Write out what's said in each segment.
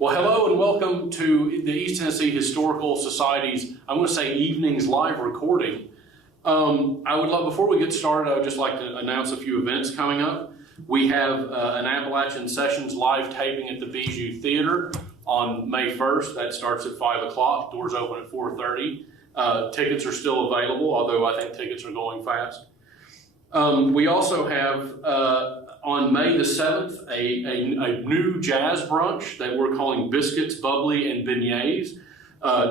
Well, hello and welcome to the East Tennessee Historical Society's, I'm going to say, evening's live recording. Before we get started, I would just like to announce a few events coming up. We have an Appalachian Sessions live taping at the Bijou Theater on May 1st. That starts at 5 o'clock. Doors open at 4:30. Tickets are still available, although I think tickets are going fast. We also have on May the 7th a new jazz brunch that we're calling Biscuits, Bubbly, and Beignets.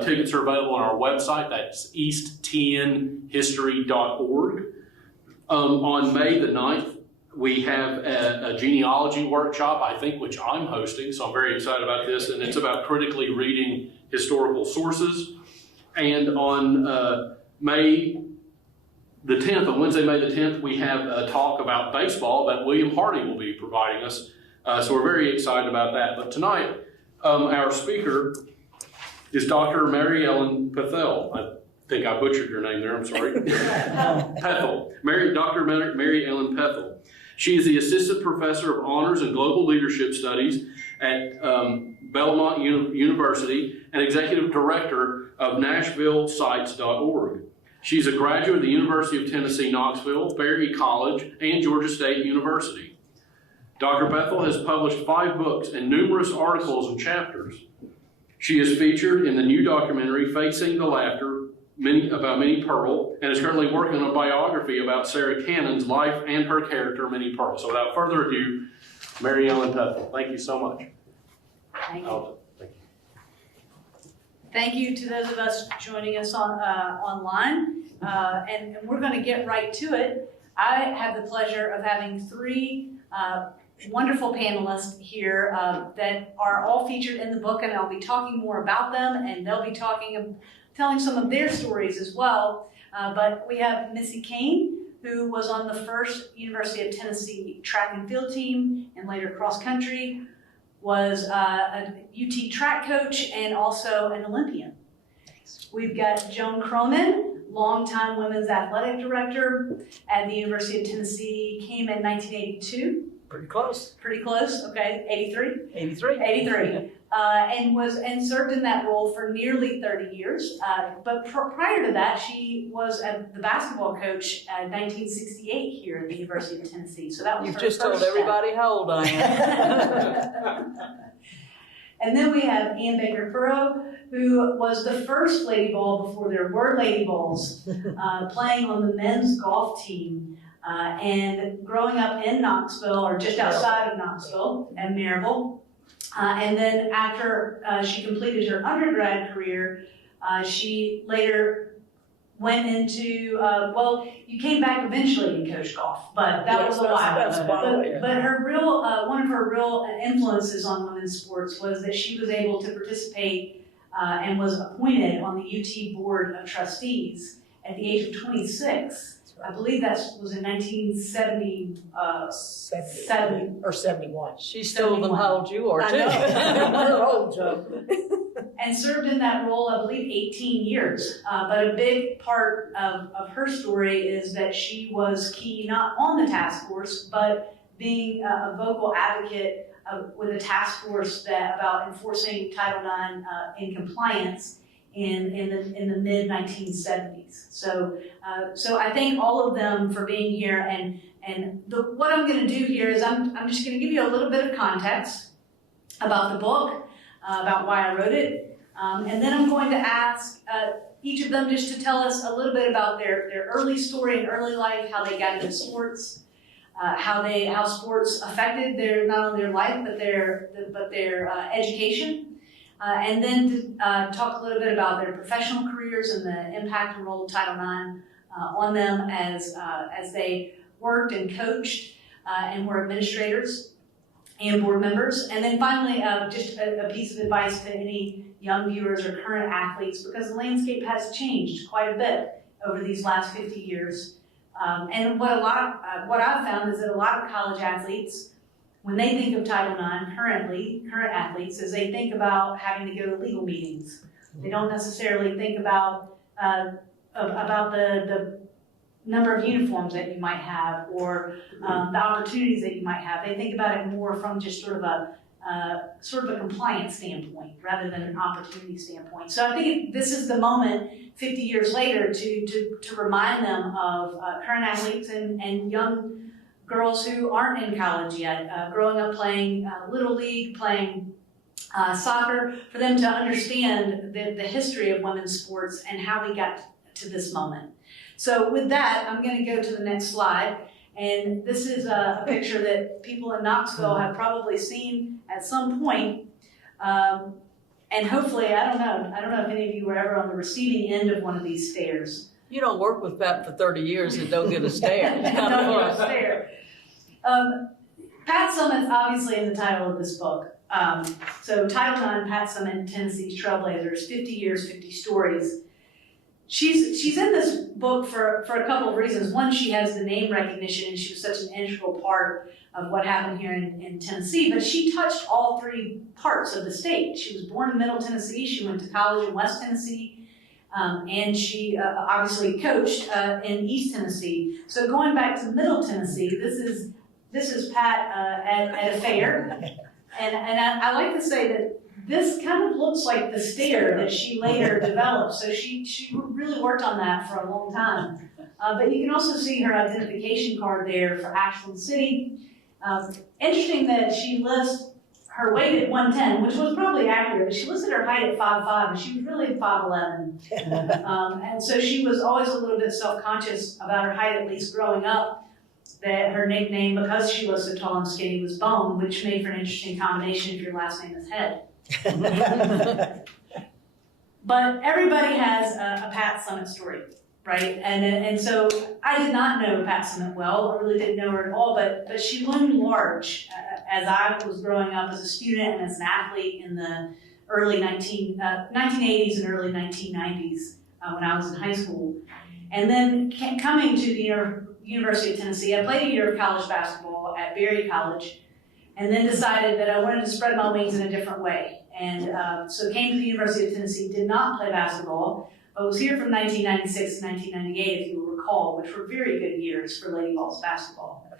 Tickets are available on our website. That's easttnhistory.org. On May the 9th, we have a genealogy workshop, I think, which I'm hosting, so I'm very excited about this, and it's about critically reading historical sources. And on May the 10th, on Wednesday, May the 10th, we have a talk about baseball that William Hardy will be providing us. So we're very excited about that. But tonight, our speaker is Dr. Mary Ellen Pethel. I think I butchered your name there, I'm sorry. Pethel. Dr. Mary Ellen Pethel. She is the Assistant Professor of Honors and Global Leadership Studies at Belmont University and Executive Director of NashvilleSites.org. She's a graduate of the University of Tennessee, Knoxville, Berry College, and Georgia State University. Dr. Pethel has published 5 books and numerous articles and chapters. She is featured in the new documentary, Facing the Laughter, about Minnie Pearl, and is currently working on a biography about Sarah Cannon's life and her character, Minnie Pearl. So without further ado, Mary Ellen Pethel, thank you so much. Thank you. Thank you to those of us joining us online, and we're going to get right to it. I have the pleasure of having 3 wonderful panelists here that are all featured in the book, and I'll be talking more about them, and they'll be telling some of their stories as well. But we have Missy Kane, who was on the first University of Tennessee track and field team and later cross country, was a UT track coach and also an Olympian. We've got Joan Cronan, longtime women's athletic director at the University of Tennessee, came in 1982. Pretty close. Pretty close, okay, 83? 83. 83. And served in that role for nearly 30 years. But prior to that, she was the basketball coach in 1968 here at the University of Tennessee. So that was You've just told everybody how old I am. And then we have Baker Furrow, who was the first Lady Ball before there were Lady Balls, playing on the men's golf team. And growing up in Knoxville, or just outside of Knoxville, at Maryville. And then after she completed her undergrad career, she later went into, you came back eventually and coached golf, but that was a while. But her one of her real influences on women's sports was that she was able to participate and was appointed on the UT Board of Trustees at the age of 26. I believe that was in 1970, 70 or 71. She's still them how old you are, too. We're old, Joe. And served in that role, I believe, 18 years. But a big part of her story is that she was key not on the task force, but being a vocal advocate with a task force about enforcing Title IX in compliance in the mid-1970s. So I thank all of them for being here. And what I'm going to do here is I'm just going to give you a little bit of context about the book, about why I wrote it, and then I'm going to ask each of them just to tell us a little bit about their early story and early life, how they got into sports, how sports affected not only their life but their education. And then to talk a little bit about their professional careers and the impact and role of Title IX on them as they worked and coached and were administrators and board members. And then finally, just a piece of advice to any young viewers or current athletes, because the landscape has changed quite a bit over these last 50 years. And what I've found is that a lot of college athletes, when they think of Title IX, current athletes, is they think about having to go to legal meetings. They don't necessarily think about the number of uniforms that you might have or the opportunities that you might have. They think about it more from just sort of a sort of a compliance standpoint rather than an opportunity standpoint. So I think this is the moment 50 years later to remind them of current athletes and young girls who aren't in college yet, growing up playing Little League, playing soccer, for them to understand the history of women's sports and how we got to this moment. So with that, I'm going to go to the next slide. And this is a picture that people in Knoxville have probably seen at some point. And hopefully, I don't know if any of you were ever on the receiving end of one of these stares. You don't work with Pat for 30 years and don't get a stare. Don't get a stare. Pat Summitt's obviously in the title of this book. So Title IX, Pat Summitt, Tennessee's Trailblazers, 50 Years, 50 Stories. She's in this book for a couple of reasons. One, she has the name recognition, and she was such an integral part of what happened here in Tennessee. But she touched all three parts of the state. She was born in Middle Tennessee. She went to college in West Tennessee. And she obviously coached in East Tennessee. So going back to Middle Tennessee, this is Pat at a fair. And I like to say that this kind of looks like the stare that she later developed. So she really worked on that for a long time. But you can also see her identification card there for Ashland City. Interesting that she lists her weight at 110, which was probably accurate. She listed her height at 5'5", and she was really 5'11". And so she was always a little bit self-conscious about her height, at least growing up, that her nickname, because she was so tall and skinny, was Bone, which made for an interesting combination if your last name is Head. But everybody has a Pat Summitt story, right? And so I did not know Pat Summitt well. I really didn't know her at all, but she loomed large as I was growing up as a student and as an athlete in the early 1980s and early 1990s when I was in high school. And then coming to the University of Tennessee, I played a year of college basketball at Berry College, and then decided that I wanted to spread my wings in a different way. And so came to the University of Tennessee, did not play basketball, but was here from 1996 to 1998, if you will recall, which were very good years for Lady Vols basketball.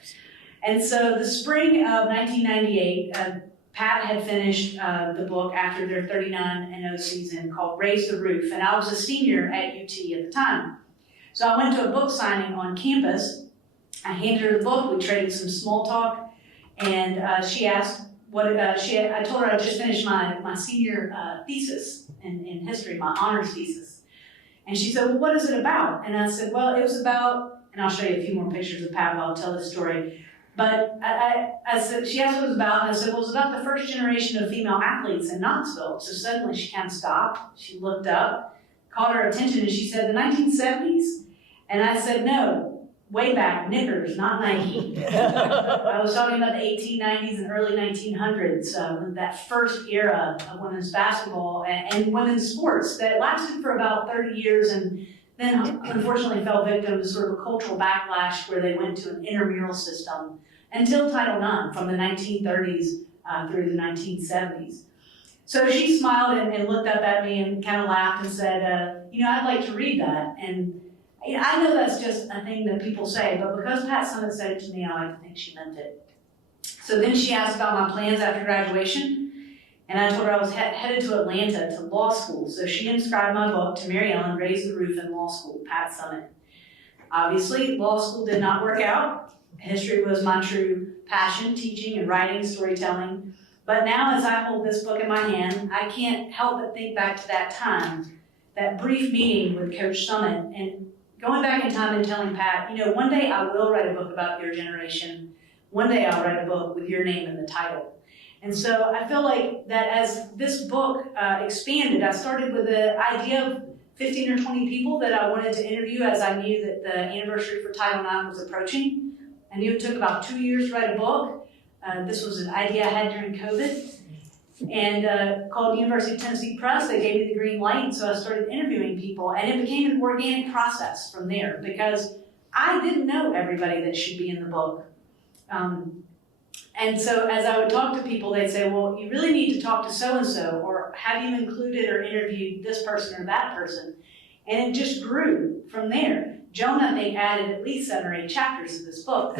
And so the spring of 1998, Pat had finished the book after their 39-0 season called Raise the Roof, and I was a senior at UT at the time. So I went to a book signing on campus. I handed her the book, we traded some small talk, and she asked I told her I just finished my senior thesis in history, my honors thesis. And she said, well, what is it about? And I said, well, it was about, and I'll show you a few more pictures of Pat while I'll tell this story. But I said, she asked what it was about, and I said, well, it was about the first generation of female athletes in Knoxville. So suddenly she kind of stopped. She looked up, caught her attention, and she said, the 1970s? And I said, no. Way back, knickers, not Nike. I was talking about the 1890s and early 1900s, that first era of women's basketball and women's sports that lasted for about 30 years and then unfortunately fell victim to sort of a cultural backlash where they went to an intramural system until Title IX from the 1930s through the 1970s. So she smiled and looked up at me and kind of laughed and said, I'd like to read that. And I know that's just a thing that people say, but because Pat Summitt said it to me, I like to think she meant it. So then she asked about my plans after graduation, and I told her I was headed to Atlanta to law school. So she inscribed my book to Mary Ellen, Raise the Roof in Law School, Pat Summitt. Obviously, law school did not work out. History was my true passion, teaching and writing, storytelling. But now as I hold this book in my hand, I can't help but think back to that time, that brief meeting with Coach Summitt, and going back in time and telling Pat, one day I will write a book about your generation. One day I'll write a book with your name in the title. And so I feel like that as this book expanded, I started with the idea of 15 or 20 people that I wanted to interview as I knew that the anniversary for Title IX was approaching. I knew it took about 2 years to write a book. This was an idea I had during COVID. And called University of Tennessee Press. They gave me the green light, and so I started interviewing people, and it became an organic process from there because I didn't know everybody that should be in the book. And so as I would talk to people, they'd say, well, you really need to talk to so-and-so, or have you included or interviewed this person or that person? And it just grew from there. Joan, I think, added at least 7 or 8 chapters to this book.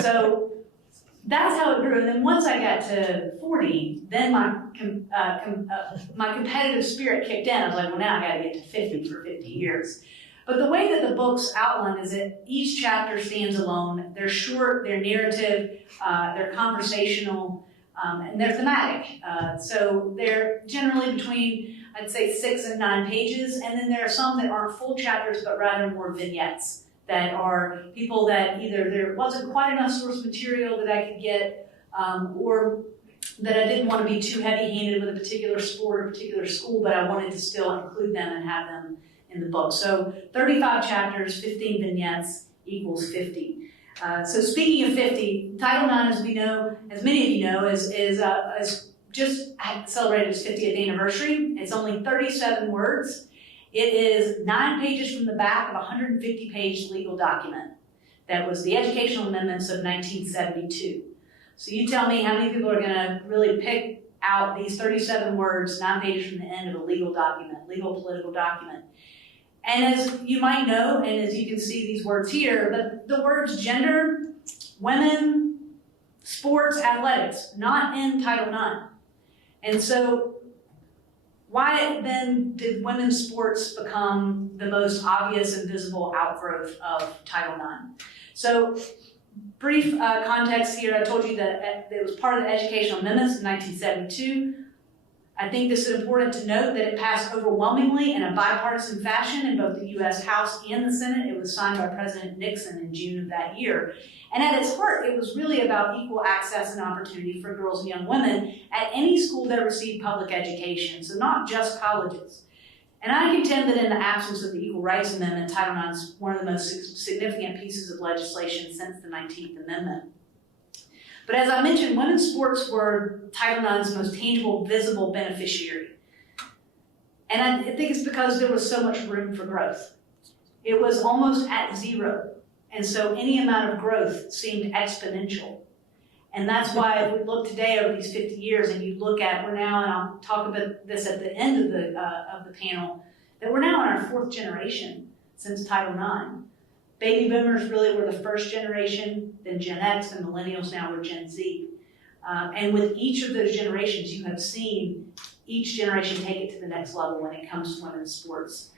So that's how it grew. And then once I got to 40, then my competitive spirit kicked in. I was like, well, now I got to get to 50 for 50 years. But the way that the books outline is that each chapter stands alone. They're short, they're narrative, they're conversational, and they're thematic. So they're generally between, I'd say, 6 and 9 pages. And then there are some that aren't full chapters, but rather more vignettes that are people that either there wasn't quite enough source material that I could get, or that I didn't want to be too heavy-handed with a particular sport or a particular school, but I wanted to still include them and have them in the book. So 35 chapters, 15 vignettes equals 50. So speaking of 50, Title IX, as we know, as many of you know, is just celebrated its 50th anniversary. It's only 37 words. It is 9 pages from the back of a 150-page legal document. That was the Educational Amendments of 1972. So you tell me how many people are going to really pick out these 37 words, 9 pages from the end of a legal document, legal political document. And as you might know, and as you can see these words here, but the words gender, women, sports, athletics, not in Title IX. And so why then did women's sports become the most obvious and visible outgrowth of Title IX? So brief context here, I told you that it was part of the Educational Amendments in 1972. I think this is important to note that it passed overwhelmingly in a bipartisan fashion in both the U.S. House and the Senate. It was signed by President Nixon in June of that year. And at its heart, it was really about equal access and opportunity for girls and young women at any school that received public education, so not just colleges. And I contend that in the absence of the Equal Rights Amendment, Title IX is one of the most significant pieces of legislation since the 19th Amendment. But as I mentioned, women's sports were Title IX's most tangible, visible beneficiary. And I think it's because there was so much room for growth. It was almost at zero. And so any amount of growth seemed exponential. And that's why if we look today over these 50 years and you look at, we're now, and I'll talk about this at the end of the panel, that we're now in our 4th generation since Title IX. Baby boomers really were the first generation, then Gen X, and millennials, now we're Gen Z. And with each of those generations, you have seen each generation take it to the next level when it comes to women's sports.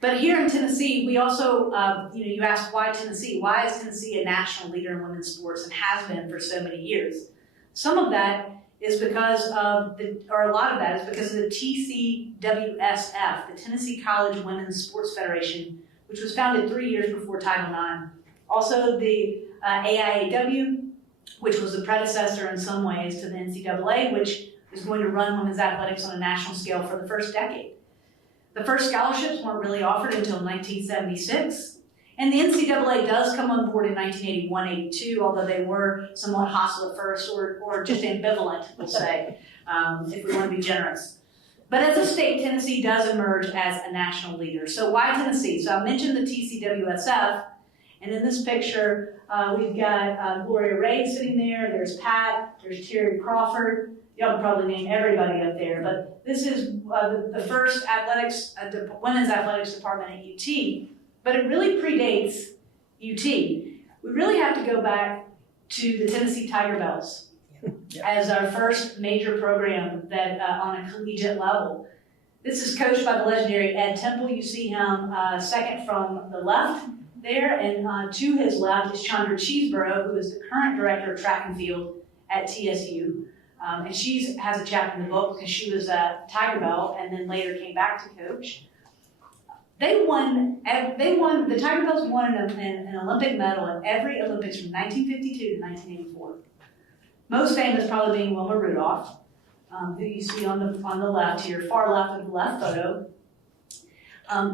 But here in Tennessee, we also, you asked why Tennessee? Why is Tennessee a national leader in women's sports and has been for so many years? Some of that is because of or a lot of that is because of the TCWSF, the Tennessee College Women's Sports Federation, which was founded 3 years before Title IX. Also the AIAW, which was the predecessor in some ways to the NCAA, which is going to run women's athletics on a national scale for the first decade. The first scholarships weren't really offered until 1976. And the NCAA does come on board in 1981-82, although they were somewhat hostile at first, or just ambivalent, we'll say, if we want to be generous. But as a state, Tennessee does emerge as a national leader. So why Tennessee? So I mentioned the TCWSF, and in this picture, we've got Gloria Ray sitting there, there's Pat, there's Terry Crawford. Y'all can probably name everybody up there, but this is the first women's athletics department at UT, but it really predates UT. We really have to go back to the Tennessee Tiger Bells as our first major program that on a collegiate level. This is coached by the legendary Ed Temple. You see him second from the left there, and to his left is Chandra Cheeseborough, who is the current director of track and field at TSU. And she has a chapter in the book because she was a Tiger Bell and then later came back to coach. The Tiger Bells won an Olympic medal in every Olympics from 1952 to 1984. Most famous probably being Wilma Rudolph, who you see on the left here, far left of the left photo.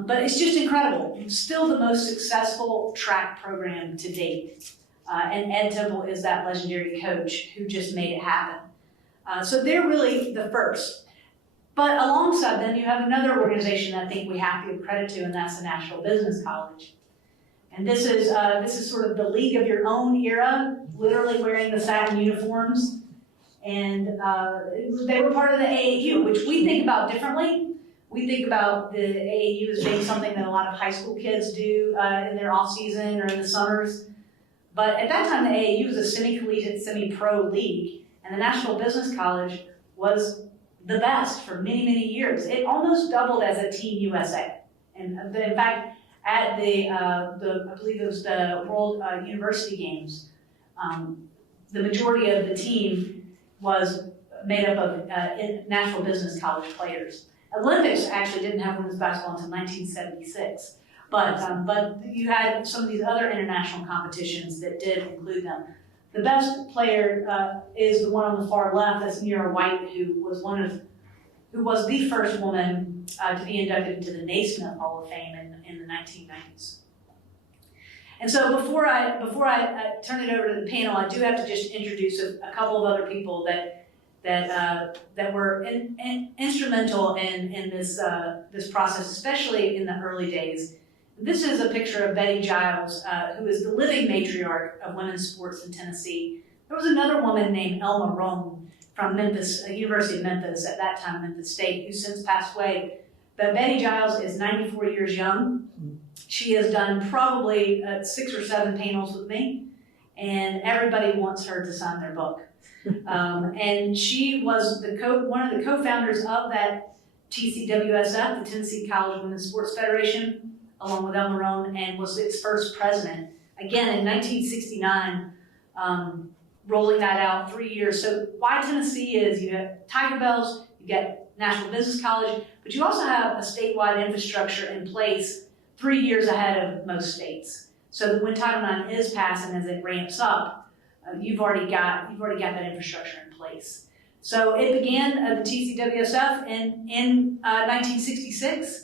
But it's just incredible. It's still the most successful track program to date. And Ed Temple is that legendary coach who just made it happen. So they're really the first. But alongside them, you have another organization that I think we have to give credit to, and that's the National Business College. And this is sort of the league of your own era, literally wearing the satin uniforms. And they were part of the AAU, which we think about differently. We think about the AAU as being something that a lot of high school kids do in their off season or in the summers. But at that time, the AAU was a semi-collegiate, semi-pro league, and the National Business College was the best for many, many years. It almost doubled as a Team USA. And in fact, at I believe it was the World University Games, the majority of the team was made up of National Business College players. Olympics actually didn't have women's basketball until 1976. But you had some of these other international competitions that did include them. The best player is the one on the far left. That's Nira White, who was the first woman to be inducted into the Naismith Hall of Fame in the 1990s. And so before I turn it over to the panel, I do have to just introduce a couple of other people that were instrumental in this process, especially in the early days. This is a picture of Betty Giles, who is the living matriarch of women's sports in Tennessee. There was another woman named Elma Roan from Memphis, University of Memphis, at that time Memphis State, who since passed away. But Betty Giles is 94 years young. She has done probably 6 or 7 panels with me, and everybody wants her to sign their book. And she was one of the co-founders of that TCWSF, the Tennessee College Women's Sports Federation, along with Ellen Roan, and was its first president. Again, in 1969, rolling that out 3 years. So why Tennessee is, you have Tiger Bells, you get National Business College, but you also have a statewide infrastructure in place 3 years ahead of most states. So that when Title IX is passed and as it ramps up, you've already got that infrastructure in place. So it began the TCWSF in 1966.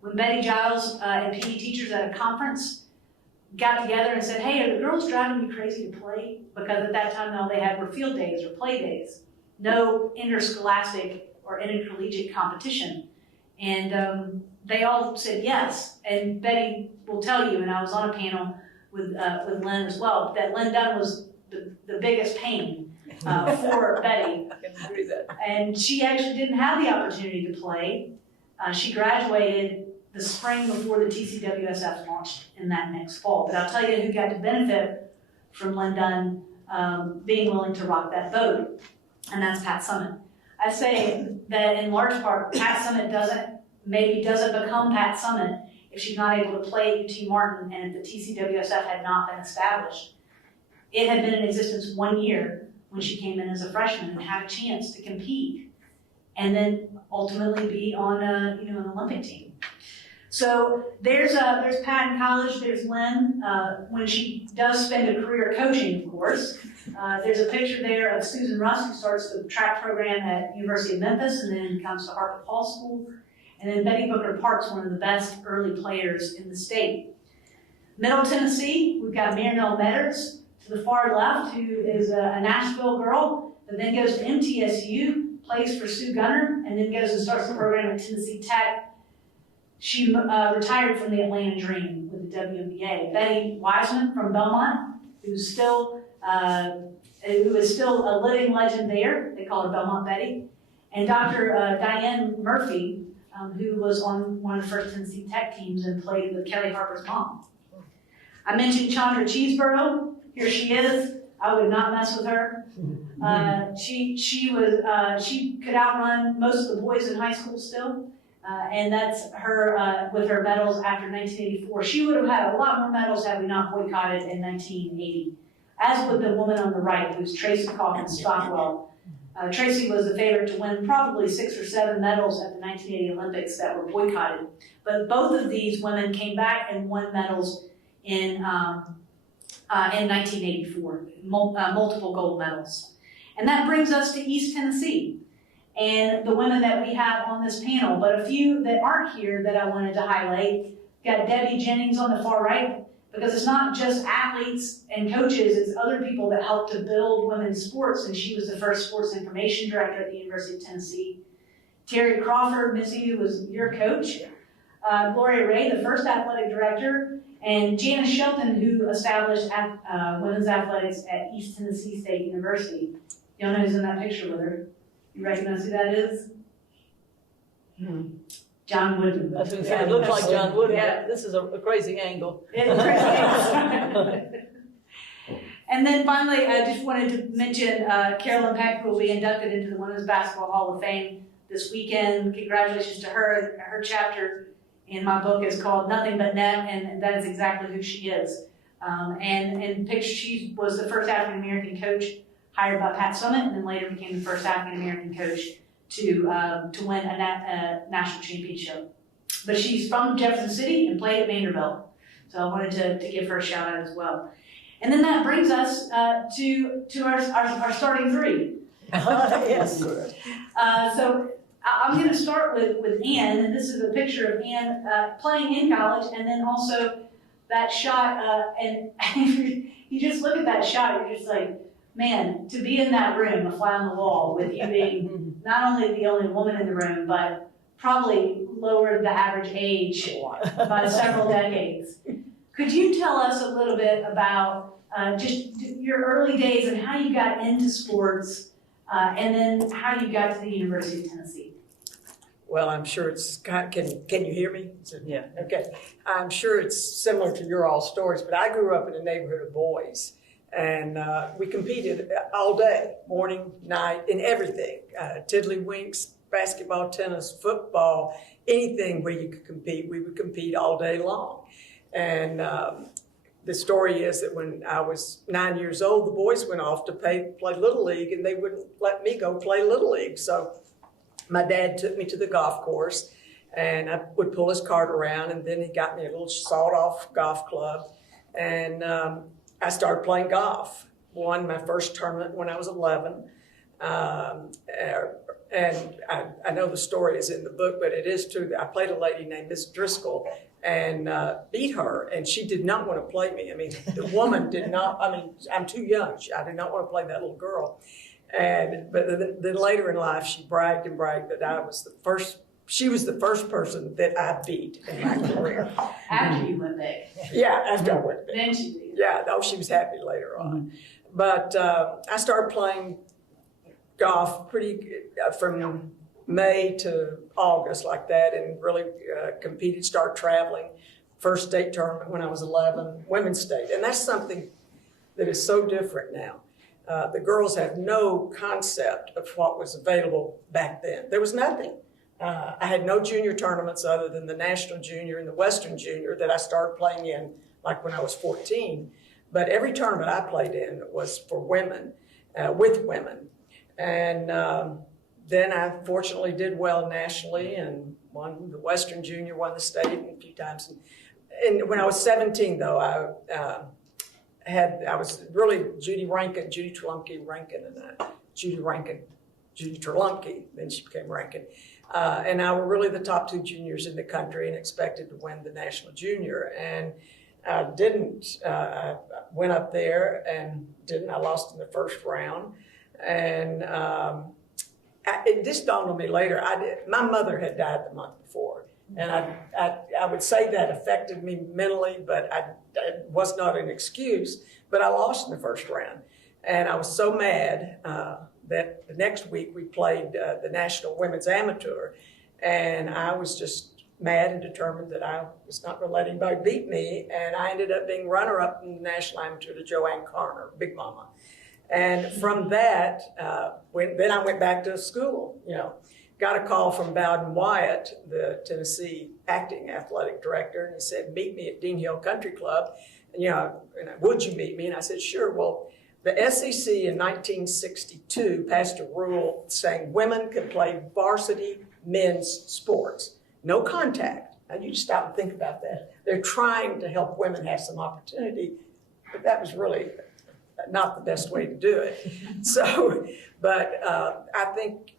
When Betty Giles and PE teachers at a conference got together and said, hey, are the girls driving you crazy to play? Because at that time, all they had were field days or play days. No interscholastic or intercollegiate competition. And they all said yes. And Betty will tell you, and I was on a panel with Len as well, that Len Dunn was the biggest pain for Betty. I can agree with that. And she actually didn't have the opportunity to play. She graduated the spring before the TCWSF launched in that next fall. But I'll tell you who got to benefit from Len Dunn being willing to rock that boat, and that's Pat Summitt. I say that in large part, Pat Summitt doesn't become Pat Summitt if she's not able to play at UT Martin and if the TCWSF had not been established. It had been in existence 1 year when she came in as a freshman and had a chance to compete and then ultimately be on an Olympic team. So there's Pat in college, there's Len, when she does spend a career coaching, of course. There's a picture there of Susan Rusk, who starts the track program at University of Memphis and then comes to Harvard Hall School. And then Betty Booker Park's one of the best early players in the state. Middle Tennessee, we've got Marinelle Metters to the far left, who is a Nashville girl, but then goes to MTSU, plays for Sue Gunner, and then goes and starts the program at Tennessee Tech. She retired from the Atlanta Dream with the WNBA. Betty Wiseman from Belmont, who is still a living legend there. They call her Belmont Betty. And Dr. Diane Murphy, who was on one of the first Tennessee Tech teams and played with Kelly Harper's mom. I mentioned Chandra Cheeseborough. Here she is. I would not mess with her. She could outrun most of the boys in high school still. And that's her with her medals after 1984. She would have had a lot more medals had we not boycotted in 1980. As would the woman on the right, who's Tracy Coffin-Stockwell. Tracy was the favorite to win probably 6 or 7 medals at the 1980 Olympics that were boycotted. But both of these women came back and won medals in 1984, multiple gold medals. And that brings us to East Tennessee and the women that we have on this panel. But a few that aren't here that I wanted to highlight. Got Debbie Jennings on the far right, because it's not just athletes and coaches, it's other people that helped to build women's sports, and she was the first sports information director at the University of Tennessee. Terry Crawford, Missy, who was your coach. Gloria Ray, the first athletic director, and Janice Shelton, who established women's athletics at East Tennessee State University. Y'all know who's in that picture with her? You recognize who that is? John Wooden. I was going to say, it looks like John Wooden. Yeah. This is a crazy angle. It's crazy. And then finally, I just wanted to mention Carolyn Peck will be inducted into the Women's Basketball Hall of Fame this weekend. Congratulations to her. Her chapter in my book is called Nothing But Net, and that is exactly who she is. And she was the first African American coach hired by Pat Summitt, and then later became the first African American coach to win a national championship. But she's from Jefferson City and played at Vanderbilt, so I wanted to give her a shout out as well. And then that brings us to our starting three. Yes. So I'm going to start with Ann, and this is a picture of Ann playing in college, and then also that shot. And you just look at that shot, you're just like, man, to be in that room, a fly on the wall, with you being not only the only woman in the room, but probably lowered the average age by several decades. Could you tell us a little bit about just your early days and how you got into sports, and then how you got to the University of Tennessee? Well, I'm sure it's, can you hear me? Yeah. Okay. I'm sure it's similar to your all stories, but I grew up in a neighborhood of boys, and we competed all day, morning, night, in everything. Tiddlywinks, basketball, tennis, football, anything where you could compete, we would compete all day long. And the story is that when I was 9 years old, the boys went off to play Little League, and they wouldn't let me go play Little League. So my dad took me to the golf course, and I would pull his cart around, and then he got me a little sawed-off golf club, and I started playing golf. Won my first tournament when I was 11. And I know the story is in the book, but it is true that I played a lady named Miss Driscoll and beat her, and she did not want to play me. I mean, the woman did not, I mean, I'm too young. I did not want to play that little girl. But then later in life, she bragged that I was she was the first person that I beat in my career. After you went big. Yeah, after I went big. Then she beat. Yeah, no, she was happy later on. But I started playing golf from May to August like that, and really competed, started traveling. First state tournament when I was 11, women's state. And that's something that is so different now. The girls have no concept of what was available back then. There was nothing. I had no junior tournaments other than the National Junior and the Western Junior that I started playing in like when I was 14. But every tournament I played in was for women, with women. And then I fortunately did well nationally and won the Western Junior, won the state a few times. And when I was 17, though, I was really Judy Trelumke Rankin, and Judy Trelumke, then she became Rankin. And I were really the top two juniors in the country and expected to win the National Junior. And I didn't. I went up there and didn't. I lost in the first round. And it just dawned on me later, my mother had died the month before. And I would say that affected me mentally, but it was not an excuse. But I lost in the first round. And I was so mad that the next week we played the National Women's Amateur. And I was just mad and determined that I was not going to let anybody beat me. And I ended up being runner-up in the National Amateur to Joan Cronan, Big Mama. And from that, then I went back to school, got a call from Bowden Wyatt, the Tennessee acting athletic director, and he said, meet me at Dean Hill Country Club. And, would you meet me? And I said, sure. Well, the SEC in 1962 passed a rule saying women could play varsity men's sports, no contact. Now you just stop and think about that. They're trying to help women have some opportunity, but that was really not the best way to do it. So, but I think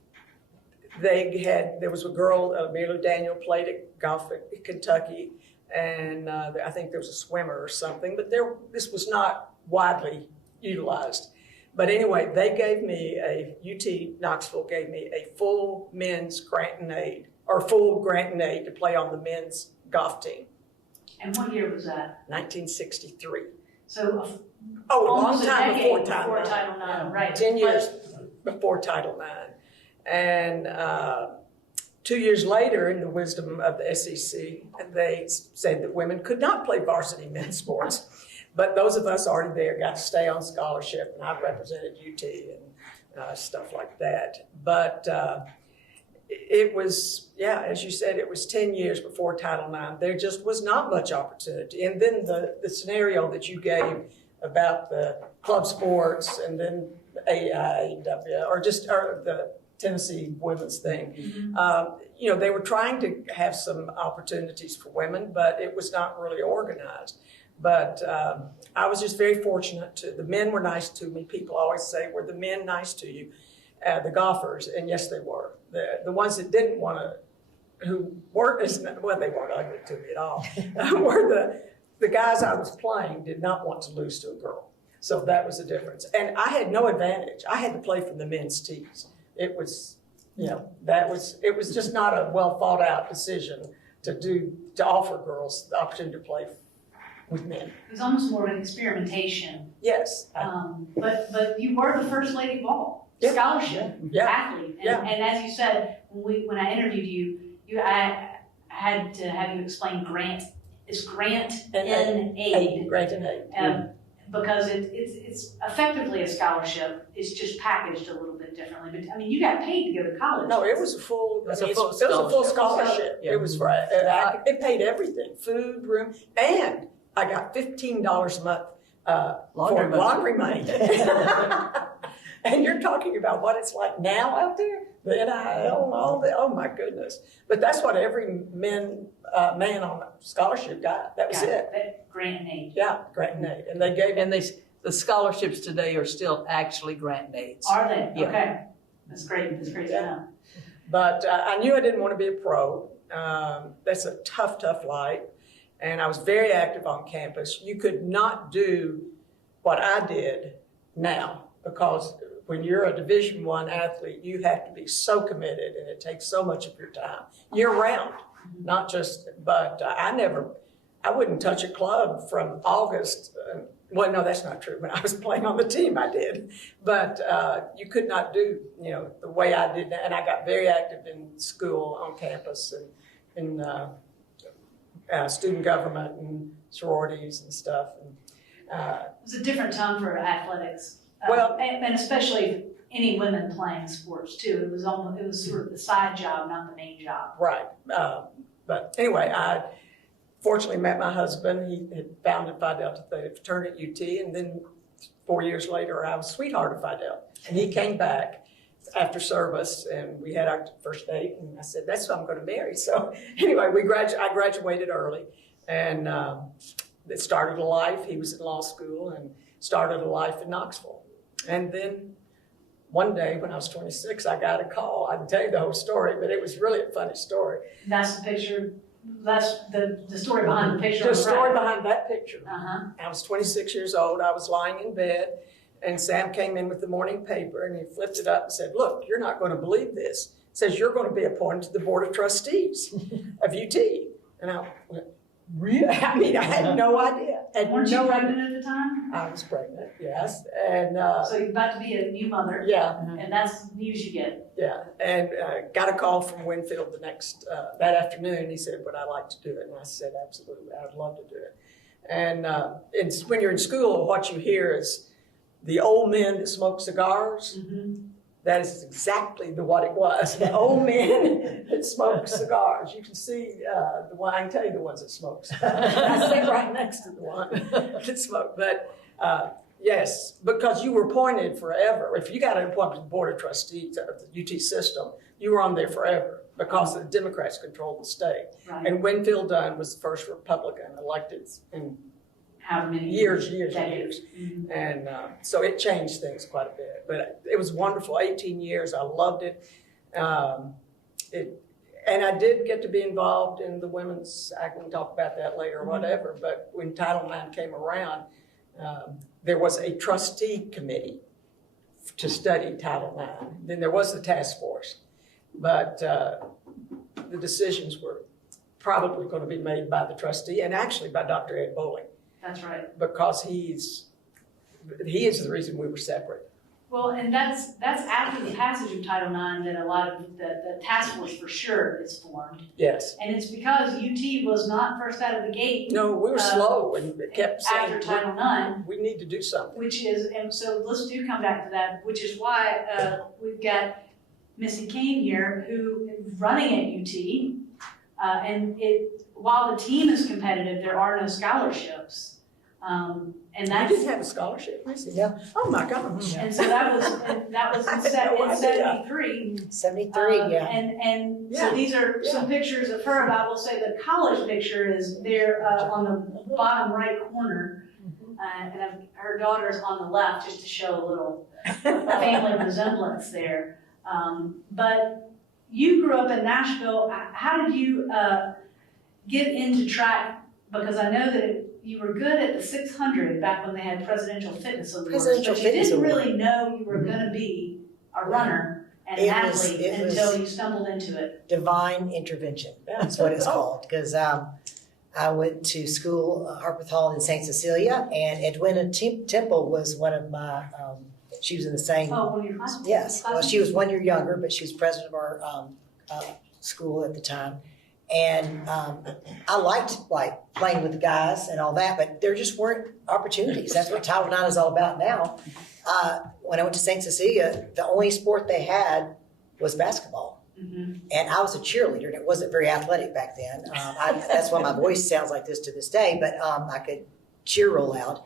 there was a girl, Amelia Daniel, played at golf at Kentucky, and I think there was a swimmer or something, but this was not widely utilized. But anyway, they gave me UT Knoxville gave me a full men's grant aid to play on the men's golf team. And what year was that? 1963. So a long almost time a decade before Title IX. right? 10 years before Title IX. And 2 years later, in the wisdom of the SEC, they said that women could not play varsity men's sports. But those of us already there got to stay on scholarship, and I represented UT and stuff like that. But it was, yeah, as you said, it was 10 years before Title IX. There just was not much opportunity. And then the scenario that you gave about the club sports and then AIAW, or the Tennessee women's thing, you know, they were trying to have some opportunities for women, but it was not really organized. But I was just very fortunate the men were nice to me. People always say, were the men nice to you? The golfers, and yes, they were. The ones that didn't want to, who weren't well, they weren't ugly to me at all, were the guys I was playing did not want to lose to a girl. So that was the difference. And I had no advantage. I had to play from the men's tees. It was, you know, it was just not a well thought out decision to offer girls the opportunity to play with men. It was almost more of an experimentation. Yes. But you were the first lady ball. Yeah. Scholarship Yeah. athlete. And as you said, when I interviewed you, I had to have you explain grant. It's grant in aid. Grant in aid. Because it's effectively a scholarship. It's just packaged a little bit differently. But I mean, you got paid to go to college. No, it was a full. It was I mean, a full it was a full scholarship. scholarship. Yeah. It was for it paid everything: food, room, and I got $15 a month for laundry money. And you're talking about what it's like now out there, the NIL and all that. Oh my goodness! But that's what every man on scholarship got. That was it. That grant and aid. Yeah, grant and aid, and they gave. And the scholarships today are still actually grant and aids. Are they? Yeah. Okay. That's great. That's great to know. But I knew I didn't want to be a pro. That's a tough life. And I was very active on campus. You could not do what I did now, because when you're a Division I athlete, you have to be so committed, and it takes so much of your time year round, not just, but I wouldn't touch a club from August. Well, no, that's not true. When I was playing on the team, I did. But you could not do, you know, the way I did. And I got very active in school, on campus, and in student government and sororities and stuff. And, It was a different time for athletics. Well- and especially any women playing sports too. It was sort of the side job, not the main job. right. But anyway, I fortunately met my husband. He had founded Phi Delta Theta fraternity at UT, and then 4 years later, I was sweetheart of Phi Delta. And he came back after service, and we had our first date, and I said, that's who I'm going to marry. So anyway, I graduated early, and it started a life. He was in law school and started a life in Knoxville. And then one day when I was 26, I got a call. I can tell you the whole story, but it was really a funny story. That's the picture. That's the story behind the picture. The on the story right. behind that picture. Uh-huh. I was 26 years old. I was lying in bed, and Sam came in with the morning paper, and he flipped it up and said, look, you're not going to believe this. It says you're going to be appointed to the Board of Trustees of UT. And I went, really? I mean, I had no idea. Weren't you pregnant at the time? I was pregnant, yes. And So you're about to be a new mother. yeah, And that's the news you get. yeah. And got a call from Winfield that afternoon. He said, would I like to do it? And I said, absolutely, I'd love to do it. And when you're in school, what you hear is the old men that smoke cigars. Mm-hmm. That is exactly what it was. The old men that smoke cigars. You can see the one. I can tell you the ones that smoke. I sat right next to the one that smoked. But yes, because you were appointed forever. If you got an appointment to the Board of Trustees of the UT system, you were on there forever because the Democrats controlled the state. Right. And Winfield Dunn was the first Republican elected in How many years. decades? Mm-hmm. And so it changed things quite a bit. But it was wonderful, 18 years. I loved it. And I did get to be involved in the women's, I can talk about that later or whatever, but when Title IX came around, there was a trustee committee to study Title IX. Then there was the task force. But the decisions were probably going to be made by the trustee and actually by Dr. Ed Bowling. That's right. Because he is the reason we were separate. Well, and that's after the passage of Title IX that a lot of the task force for sure is formed. Yes. And it's because UT was not first out of the gate. No, we were slow and kept saying, After Title IX. we need to do something. Which is, and so let's do come back to that, which is why we've got Missy Kane here, who is running at UT. And while the team is competitive, there are no scholarships. And You that's, didn't have a scholarship, Missy? Yeah. Oh, my gosh. and so that was in 73. 73, yeah. And Yeah. so these are some pictures of her, and I will say the college picture is there on the bottom right corner. And her daughter's on the left, just to show a little family resemblance there. But you grew up in Nashville. How did you get into track? Because I know that you were good at the 600 back when they had Presidential Fitness Awards. Presidential but you Fitness didn't Award. really know you were going to be a runner and an athlete until you stumbled into it. Divine intervention. That's what it's called. Because I went to school, Harpeth Hall in St. Cecilia, and Edwina Temple was one of my, she was in the same, Oh, one of your classmates? yes. Well, she was 1 year younger, but she was president of our school at the time. And I liked playing with the guys and all that, but there just weren't opportunities. That's what Title IX is all about now. When I went to St. Cecilia, the only sport they had was basketball. Mm-hmm. And I was a cheerleader, and it wasn't very athletic back then. That's why my voice sounds like this to this day, but I could cheer real loud.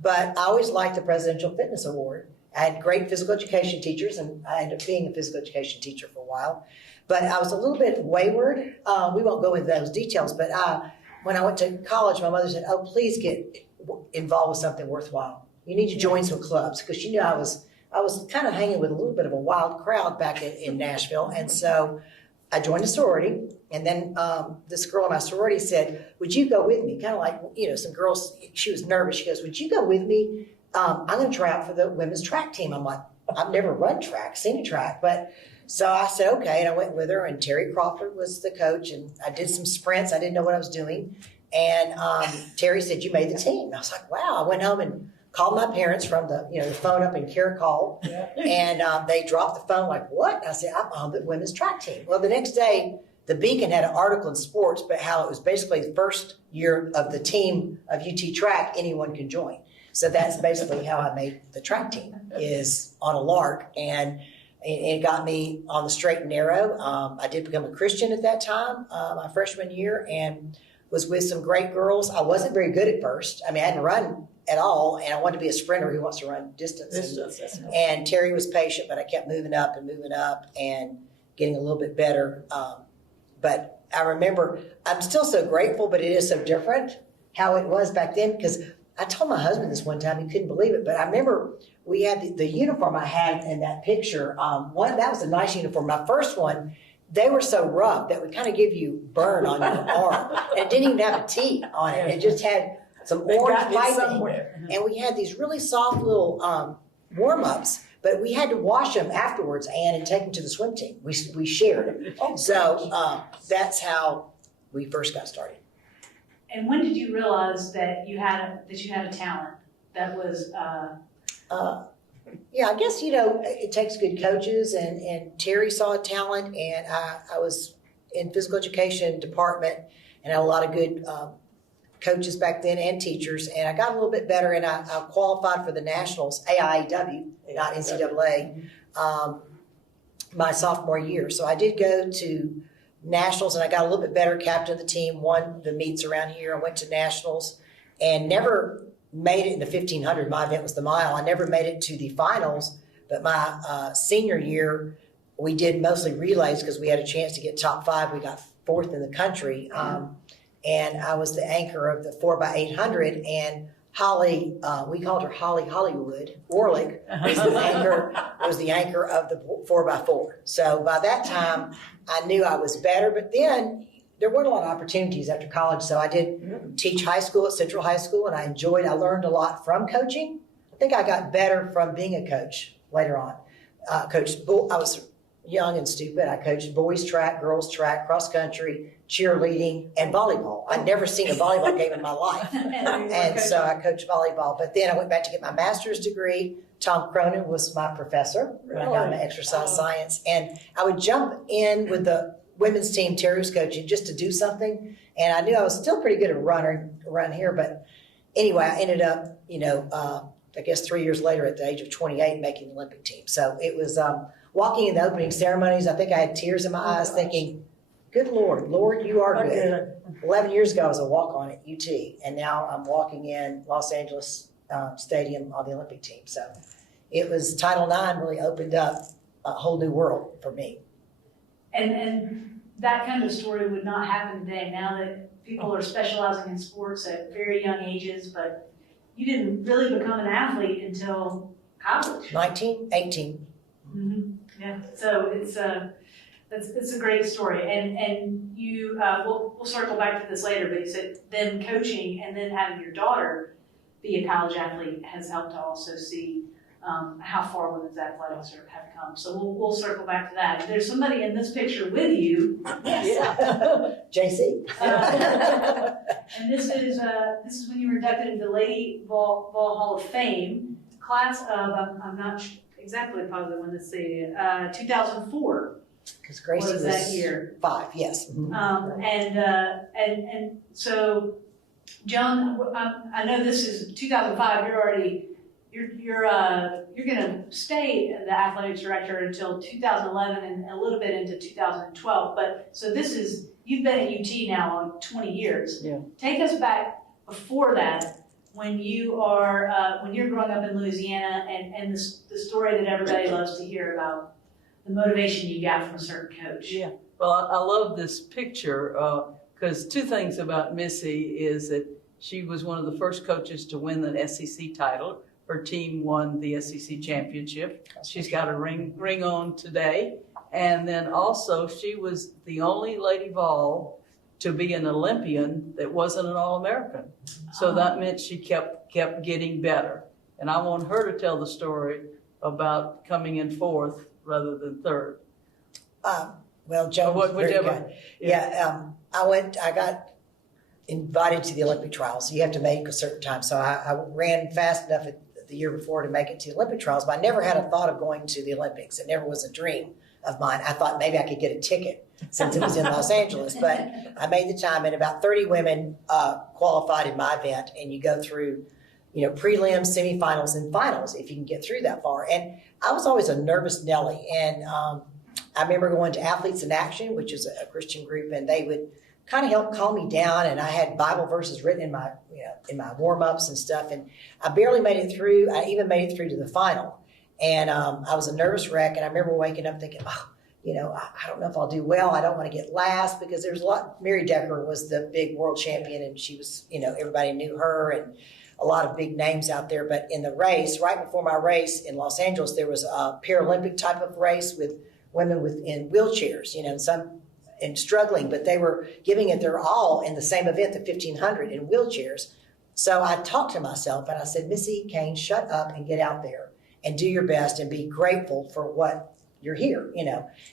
But I always liked the Presidential Fitness Award. I had great physical education teachers, and I ended up being a physical education teacher for a while. But I was a little bit wayward. We won't go into those details, but when I went to college, my mother said, "Oh, please get involved with something worthwhile. You need to join some clubs," because she knew I was kind of hanging with a little bit of a wild crowd back in Nashville. And so I joined a sorority, and then this girl in my sorority said, "Would you go with me?" Kind of like, some girls, she was nervous. She goes, "Would you go with me? I'm going to try out for the women's track team." I'm like, I've never run track, seen a track, but so I said, okay, and I went with her, and Terry Crawford was the coach, and I did some sprints. I didn't know what I was doing, and Terry said, "You made the team." I was like, wow. I went home and called my parents from the phone up in Caracol, and they dropped the phone like, "What?" I said, "I'm on the women's track team." Well, the next day, the Beacon had an article in sports, but how it was basically the first year of the team of UT track, anyone can join. So that's basically how I made the track team, is on a lark, and it got me on the straight and narrow. I did become a Christian at that time, my freshman year, and was with some great girls. I wasn't very good at first. I mean, I hadn't run at all, and I wanted to be a sprinter who wants to run distance. And Terry was patient, but I kept moving up and getting a little bit better. But I remember, I'm still so grateful, but it is so different how it was back then, because I told my husband this one time, he couldn't believe it, but I remember we had the uniform I had in that picture. That was a nice uniform. My first one, they were so rough that would kind of give you burn on your arm. And it didn't even have a T on it. It just had some orange piping. And we had these really soft little warm-ups, but we had to wash them afterwards, and take them to the swim team. We shared them. So that's how we first got started. And when did you realize that you had a talent that was? Yeah, I guess, it takes good coaches, and Terry saw a talent, and I was in physical education department and had a lot of good coaches back then and teachers, and I got a little bit better, and I qualified for the Nationals, AIAW, not NCAA, my sophomore year. So I did go to Nationals, and I got a little bit better, captain of the team, won the meets around here. I went to Nationals and never made it in the 1500. My event was the mile. I never made it to the finals, but my senior year, we did mostly relays because we had a chance to get top 5. We got 4th in the country. And I was the anchor of the 4x800, and Holly, we called her Holly Hollywood, Warlick was the anchor of the 4x4. So by that time, I knew I was better, but then there weren't a lot of opportunities after college. So I did teach high school at Central High School, and I learned a lot from coaching. I think I got better from being a coach later on. I was young and stupid. I coached boys track, girls track, cross country, cheerleading, and volleyball. I'd never seen a volleyball game in my life. And so I coached volleyball. But then I went back to get my master's degree, Joan Cronan was my professor when I got into exercise science. And I would jump in with the women's team Terry was coaching just to do something. And I knew I was still pretty good at run here. But anyway, I ended up, I guess 3 years later at the age of 28 making the Olympic team. So it was walking in the opening ceremonies. I think I had tears in my eyes thinking, good Lord, you are good. 11 years ago, I was a walk-on at UT, and now I'm walking in Los Angeles Stadium on the Olympic team. So it was Title IX really opened up a whole new world for me. And that kind of story would not happen today now that people are specializing in sports at very young ages, but you didn't really become an athlete until college. 19, 18. Mm-hmm. Yeah, so it's a great story, and you we'll circle back to this later. But you said then coaching and then having your daughter be a college athlete has helped to also see how far women's athletics have come. So we'll circle back to that. There's somebody in this picture with you. Yes. JC. And this is when you were inducted into the Lady Vol Hall of Fame, class of I'm not exactly positive when this is 2004. Because Gracie was that year? 5, yes. Mm-hmm. And so, Joan, I know this is 2005. You're going to stay the athletics director until 2011 and a little bit into 2012. But so you've been at UT now on 20 years. Yeah. Take us back before that, when you're growing up in Louisiana, and the story that everybody loves to hear about. The motivation you got from a certain coach. Yeah. Well, I love this picture because two things about Missy is that she was one of the first coaches to win the SEC title. Her team won the SEC championship. She's got a ring on today. And then also she was the only Lady Vol to be an Olympian that wasn't an All-American. So that meant she kept getting better. And I want her to tell the story about coming in fourth rather than third. Well, Joan was very good. Yeah, I got invited to the Olympic trials. You have to make a certain time. So I ran fast enough the year before to make it to the Olympic trials, but I never had a thought of going to the Olympics. It never was a dream of mine. I thought maybe I could get a ticket since it was in Los Angeles, but I made the time, and about 30 women qualified in my event, and you go through prelims, semifinals, and finals if you can get through that far. And I was always a nervous Nelly. And I remember going to Athletes in Action, which is a Christian group, and they would kind of help calm me down. And I had Bible verses written in my warm-ups and stuff. And I barely made it through. I even made it through to the final. And I was a nervous wreck. And I remember waking up thinking, I don't know if I'll do well. I don't want to get last, because there's a lot. Mary Decker was the big world champion, and she was, everybody knew her, and a lot of big names out there. But in the race, right before my race in Los Angeles, there was a Paralympic type of race with women in wheelchairs, and struggling, but they were giving it their all in the same event, the 1500 in wheelchairs. So I talked to myself and I said, Missy Kane, shut up and get out there and do your best and be grateful for what you're here,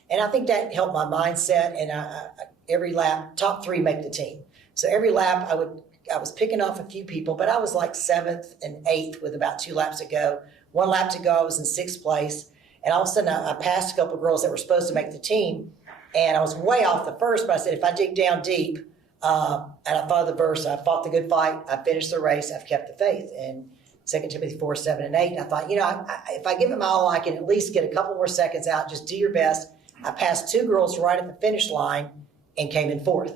And I think that helped my mindset. And every lap, top 3 make the team. So every lap I was picking off a few people, but I was like 7th and 8th with about 2 laps to go. 1 lap to go, I was in 6th place. And all of a sudden, I passed a couple of girls that were supposed to make the team. And I was way off the first, but I said, if I dig down deep, and I thought of the verse, I fought the good fight, I finished the race, I've kept the faith. And 2 Timothy 4, 7, and 8. And I thought, if I give it my all, I can at least get a couple more seconds out. Just do your best. I passed 2 girls right at the finish line and came in 4th.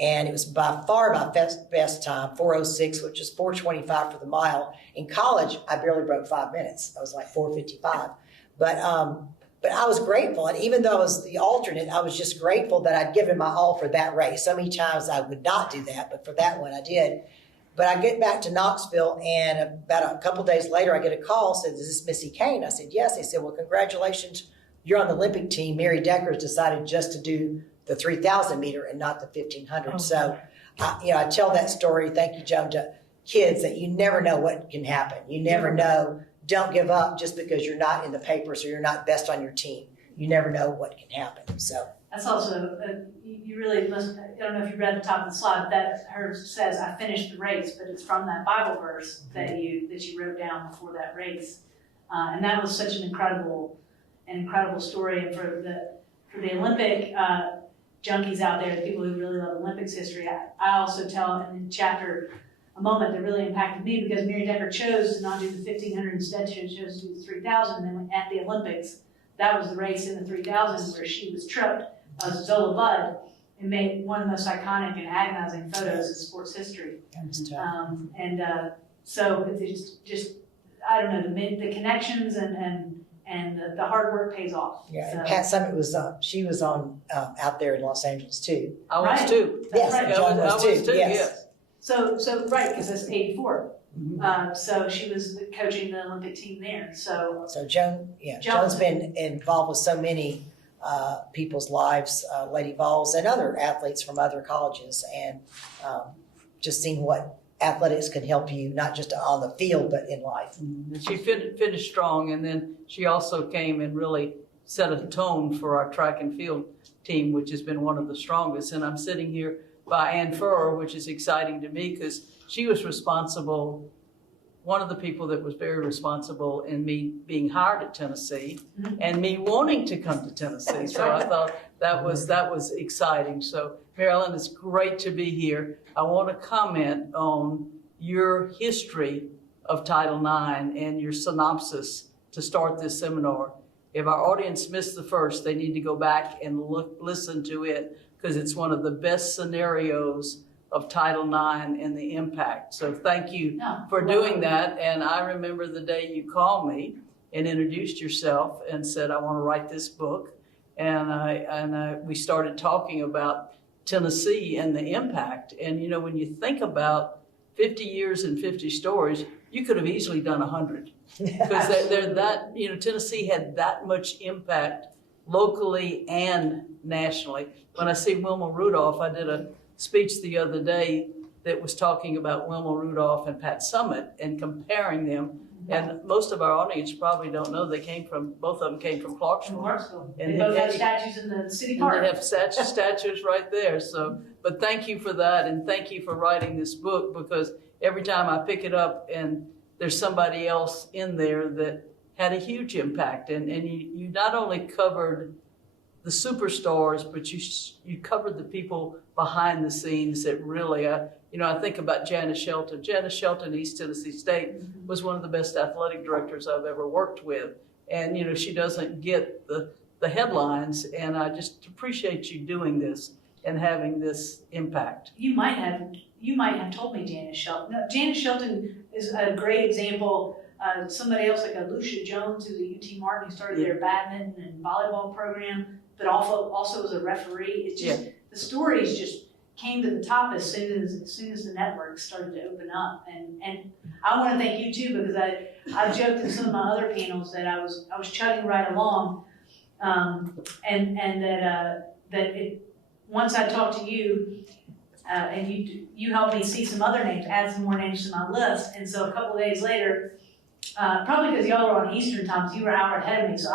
And it was by far my best time, 4:06, which is 4:25 for the mile. In college, I barely broke 5 minutes. I was like 4:55. But I was grateful. And even though I was the alternate, I was just grateful that I'd given my all for that race. So many times I would not do that, but for that one I did. But I get back to Knoxville, and about a couple days later, I get a call, said, is this Missy Kane? I said, yes. They said, well, congratulations. You're on the Olympic team. Mary Decker has decided just to do the 3,000 meter and not the 1,500. So, I tell that story, thank you, Joan, to kids that you never know what can happen. You never know. Don't give up just because you're not in the papers or you're not best on your team. You never know what can happen. So that's also, you really must, I don't know if you read the top of the slide, but that hers says, I finished the race, but it's from that Bible verse that you wrote down before that race. And that was such an incredible story. And for the Olympic junkies out there, the people who really love Olympics history, I also tell in the chapter a moment that really impacted me, because Mary Decker chose to not do the 1500 instead, she chose to do the 3000. And then at the Olympics, that was the race in the 3000 where she was tripped, Zola Budd, and made one of the most iconic and agonizing photos in sports history. So it's just, I don't know, the connections and the hard work pays off. Yeah, So, and Pat Summitt was, she was on, out there in Los Angeles too. I was Right. too. Yes, right. Joan I was was too, too, yes. So right, because that's 84. Mhm. So she was coaching the Olympic team there. So So Joan's been involved with so many people's lives, Lady Vols and other athletes from other colleges, and just seeing what athletics can help you, not just on the field, but in life. And she finished strong, and then she also came and really set a tone for our track and field team, which has been one of the strongest. And I'm sitting here by Ellen Furrow, which is exciting to me because she was responsible, one of the people that was very responsible in me being hired at Tennessee and me wanting to come to Tennessee. So I thought that was exciting. So Marilyn, it's great to be here. I want to comment on your history of Title IX and your synopsis to start this seminar. If our audience missed the first, they need to go back and listen to it, because it's one of the best scenarios of Title IX and the impact. So thank you for doing that. And I remember the day you called me and introduced yourself and said, I want to write this book. And we started talking about Tennessee and the impact. And, you know, when you think about 50 years and 50 stories, you could have easily done 100. Because they're that, you know, Tennessee had that much impact locally and nationally. When I see Wilma Rudolph, I did a speech the other day that was talking about Wilma Rudolph and Pat Summitt and comparing them. And most of our audience probably don't know both of them came from Clarksville. They both have statues in the city park. And they have statues right there. So, but thank you for that, and thank you for writing this book, because every time I pick it up and there's somebody else in there that had a huge impact. And you not only covered the superstars, but you covered the people behind the scenes that really, you know, I think about Janice Shelton. Janice Shelton, East Tennessee State, was one of the best athletic directors I've ever worked with. And, you know, she doesn't get the headlines, and I just appreciate you doing this and having this impact. You might have told me Janice Shelton. No, Janice Shelton is a great example. Somebody else like Lucia Jones, who's at UT Martin, who started their badminton and volleyball program, but also was a referee. It's just the stories just came to the top as soon as the network started to open up. And I want to thank you too, because I joked in some of my other panels that I was chugging right along, and that once I talked to you, and you helped me see some other names, add some more names to my list. And so a couple of days later, probably because y'all were on Eastern times, you were an hour ahead of me. So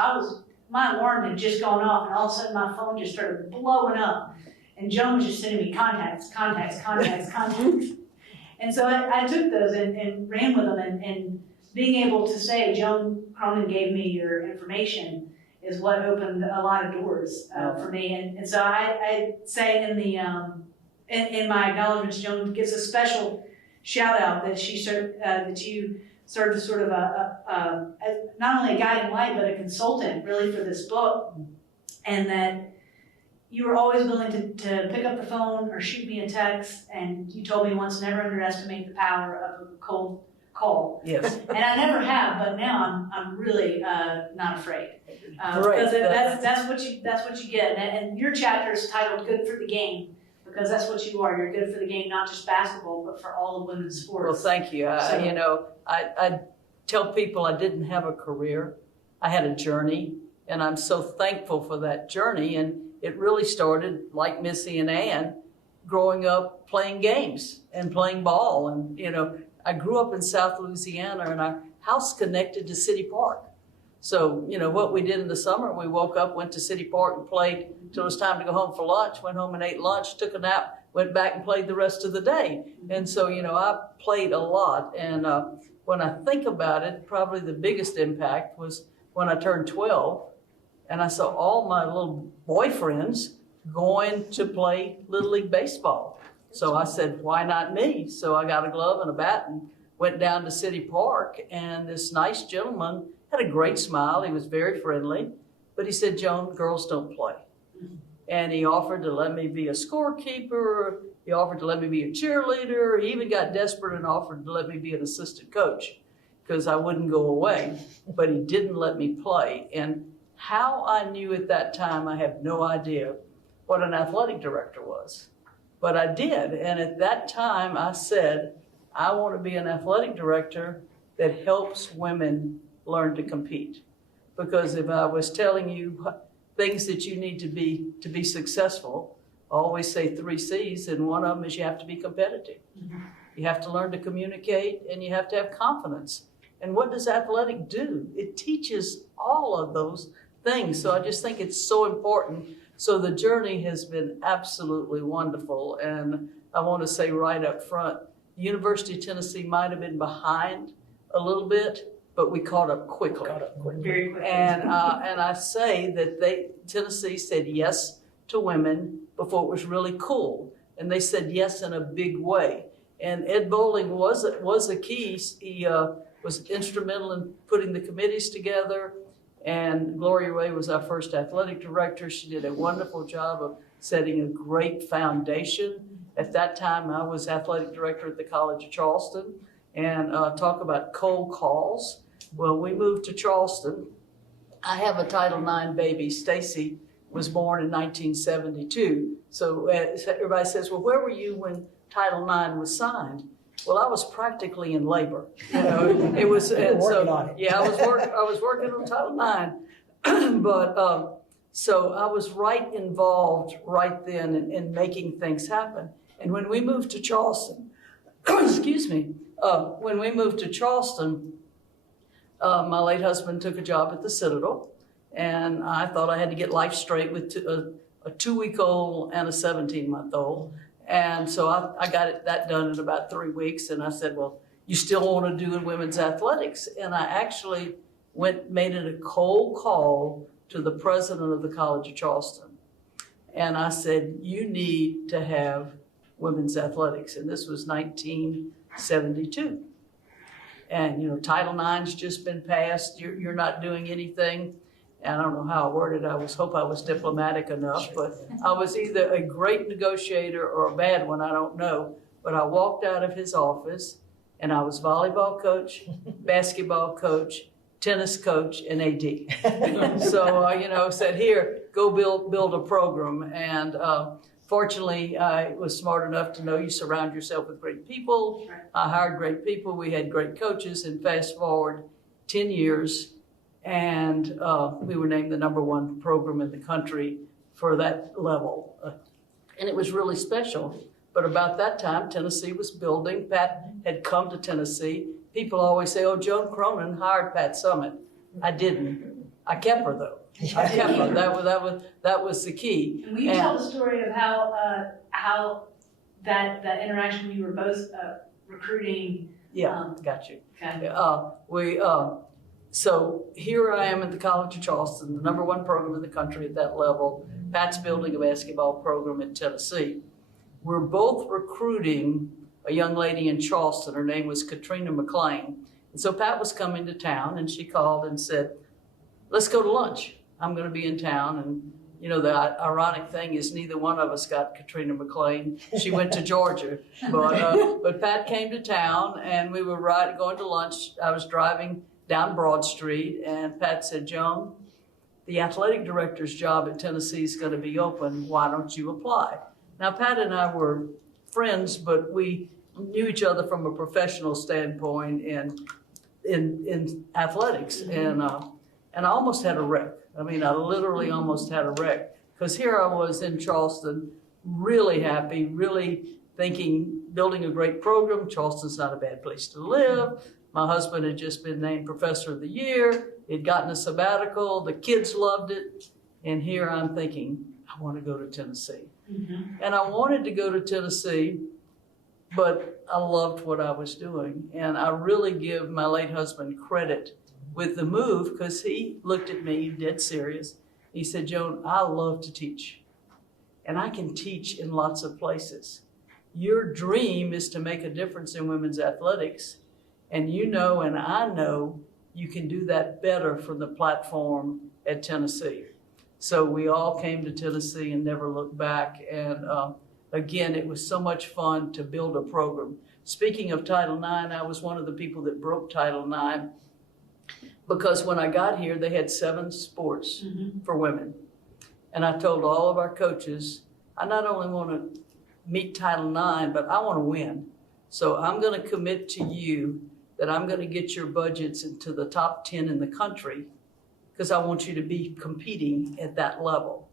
my alarm had just gone off, and all of a sudden my phone just started blowing up. And Joan was just sending me contacts. And so I took those and ran with them. And being able to say, Joan Cronan gave me your information, is what opened a lot of doors for me. And so I say in my acknowledgments, Joan gets a special shout out that you served as sort of not only a guiding light, but a consultant really for this book, and that you were always willing to pick up the phone or shoot me a text, and you told me once, never underestimate the power of a cold call. Yes. And I never have, but now I'm really not afraid. Great. Because that's what you get. And your chapter is titled "Good for the Game," because that's what you are. You're good for the game, not just basketball, but for all of women's sports. Well, thank you. I tell people I didn't have a career. I had a journey, and I'm so thankful for that journey. And it really started, like Missy and Ann, growing up playing games and playing ball. And, you know, I grew up in South Louisiana, and our house connected to City Park. So, what we did in the summer, we woke up, went to City Park and played till it was time to go home for lunch, went home and ate lunch, took a nap, went back and played the rest of the day. And so, I played a lot. And when I think about it, probably the biggest impact was when I turned 12 and I saw all my little boyfriends going to play Little League Baseball. So I said, why not me? So I got a glove and a bat and went down to City Park, and this nice gentleman had a great smile. He was very friendly, but he said, Joan, girls don't play. And he offered to let me be a scorekeeper. He offered to let me be a cheerleader. He even got desperate and offered to let me be an assistant coach because I wouldn't go away, but he didn't let me play. And how I knew at that time, I have no idea what an athletic director was, but I did. And at that time I said, I want to be an athletic director that helps women learn to compete. Because if I was telling you things that you need to be successful, I always say 3 C's, and one of them is you have to be competitive. You have to learn to communicate, and you have to have confidence. And what does athletic do? It teaches all of those things. So I just think it's so important. So the journey has been absolutely wonderful. And I want to say right up front, University of Tennessee might have been behind a little bit, but we caught up quickly. Very quickly. And I say that Tennessee said yes to women before it was really cool. And they said yes in a big way. And Ed Bowling was a key. He was instrumental in putting the committees together. And Gloria Ray was our first athletic director. She did a wonderful job of setting a great foundation. At that time, I was athletic director at the College of Charleston. And talk about cold calls. Well, we moved to Charleston. I have a Title IX baby. Stacy was born in 1972. So everybody says, well, where were you when Title IX was signed? Well, I was practically in labor. It was working on it. Yeah, I was working on Title IX, but so I was right involved right then in making things happen. And when we moved to Charleston, excuse me, when we moved to Charleston, my late husband took a job at the Citadel, and I thought I had to get life straight with a 2-week-old and a 17-month-old. And so I got that done in about 3 weeks, and I said, well, you still want to do in women's athletics? And I actually made it a cold call to the president of the College of Charleston. And I said, you need to have women's athletics. And this was 1972. And, Title IX's just been passed. You're not doing anything. And I don't know how I worded it. Hope I was diplomatic enough, but I was either a great negotiator or a bad one, I don't know. But I walked out of his office and I was volleyball coach, basketball coach, tennis coach, and AD. So, said, here, go build a program. And fortunately, I was smart enough to know you surround yourself with great people. I hired great people. We had great coaches. And fast forward 10 years, and we were named the #1 program in the country for that level. And it was really special. But about that time, Tennessee was building. Pat had come to Tennessee. People always say, oh, Joan Cronan hired Pat Summitt. I didn't. I kept her, though. I kept her. That was the key. And will you tell the story of how that interaction, you were both recruiting? Yeah, got you. Okay. So here I am at the College of Charleston, the #1 program in the country at that level. Pat's building a basketball program in Tennessee. We're both recruiting a young lady in Charleston. Her name was Katrina McLean. And so Pat was coming to town, and she called and said, let's go to lunch. I'm going to be in town. And, the ironic thing is neither one of us got Katrina McLean. She went to Georgia. But Pat came to town, and we were going to lunch. I was driving down Broad Street, and Pat said, Joan, the athletic director's job at Tennessee is going to be open. Why don't you apply? Now, Pat and I were friends, but we knew each other from a professional standpoint in athletics. And I almost had a wreck. I literally almost had a wreck. Because here I was in Charleston, really happy, really thinking, building a great program. Charleston's not a bad place to live. My husband had just been named Professor of the Year. He'd gotten a sabbatical. The kids loved it. And here I'm thinking, I want to go to Tennessee. Mm-hmm. And I wanted to go to Tennessee, but I loved what I was doing. And I really give my late husband credit with the move, because he looked at me dead serious. He said, Joan, I love to teach. And I can teach in lots of places. Your dream is to make a difference in women's athletics. And you know, and I know, you can do that better from the platform at Tennessee. So we all came to Tennessee and never looked back. And again, it was so much fun to build a program. Speaking of Title IX, I was one of the people that broke Title IX, because when I got here, they had 7 sports for women. And I told all of our coaches, I not only want to meet Title IX, but I want to win. So I'm going to commit to you that I'm going to get your budgets into the top 10 in the country, because I want you to be competing at that level.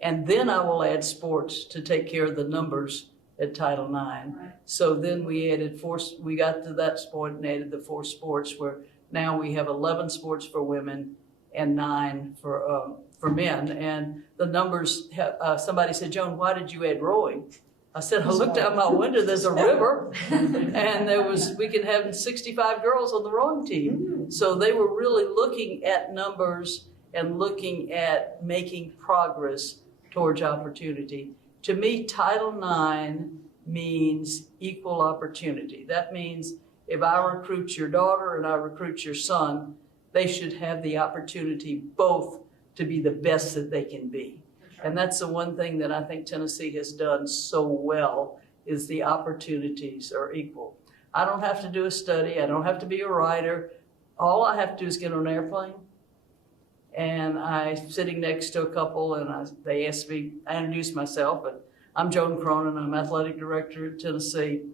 And then I will add sports to take care of the numbers at Title IX. Right. So then we added we got to that point and added the 4 sports, where now we have 11 sports for women and 9 for men. And the numbers, somebody said, Joan, why did you add rowing? I said, I looked out my window, there's a river, and we can have 65 girls on the rowing team. So they were really looking at numbers and looking at making progress towards opportunity. To me, Title IX means equal opportunity. That means if I recruit your daughter and I recruit your son, they should have the opportunity both to be the best that they can be. And that's the one thing that I think Tennessee has done so well, is the opportunities are equal. I don't have to do a study. I don't have to be a writer. All I have to do is get on an airplane. And I'm sitting next to a couple, and they asked me, I introduced myself, but I'm Joan Cronan. I'm athletic director at Tennessee.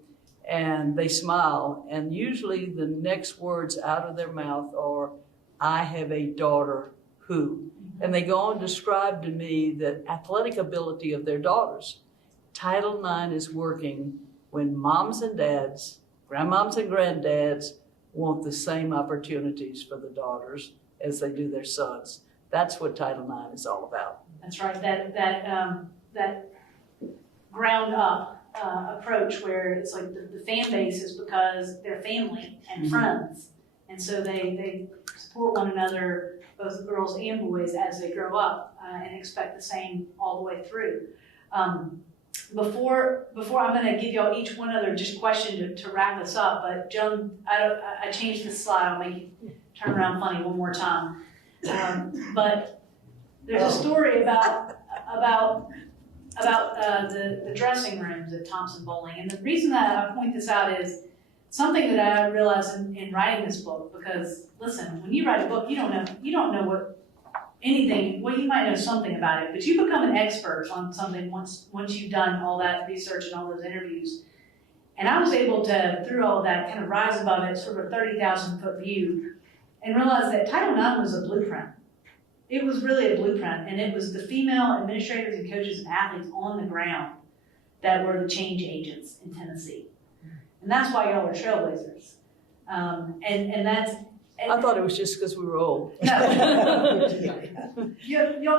And they smile. And usually the next words out of their mouth are, I have a daughter who. And they go on to describe to me the athletic ability of their daughters. Title IX is working when moms and dads, grandmoms and granddads want the same opportunities for the daughters as they do their sons. That's what Title IX is all about. That's right. That ground up approach, where it's like the fan base is because they're family and friends, and so they support one another, both girls and boys, as they grow up, and expect the same all the way through. Before I'm going to give y'all each one other just question to wrap us up, but Joan, I changed the slide. I'll make you turn around funny one more time. But there's a story about the dressing rooms at Thompson Bowling, and the reason that I point this out is something that I realized in writing this book. Because listen, when you write a book, you don't know well, you might know something about it, but you become an expert on something once you've done all that research and all those interviews. And I was able to, through all of that, kind of rise above it, sort of a 30,000-foot view, and realize that Title IX was a blueprint. It was really a blueprint, and it was the female administrators and coaches and athletes on the ground that were the change agents in Tennessee. And that's why y'all are trailblazers. And that's... I thought it was just because we were old. No. You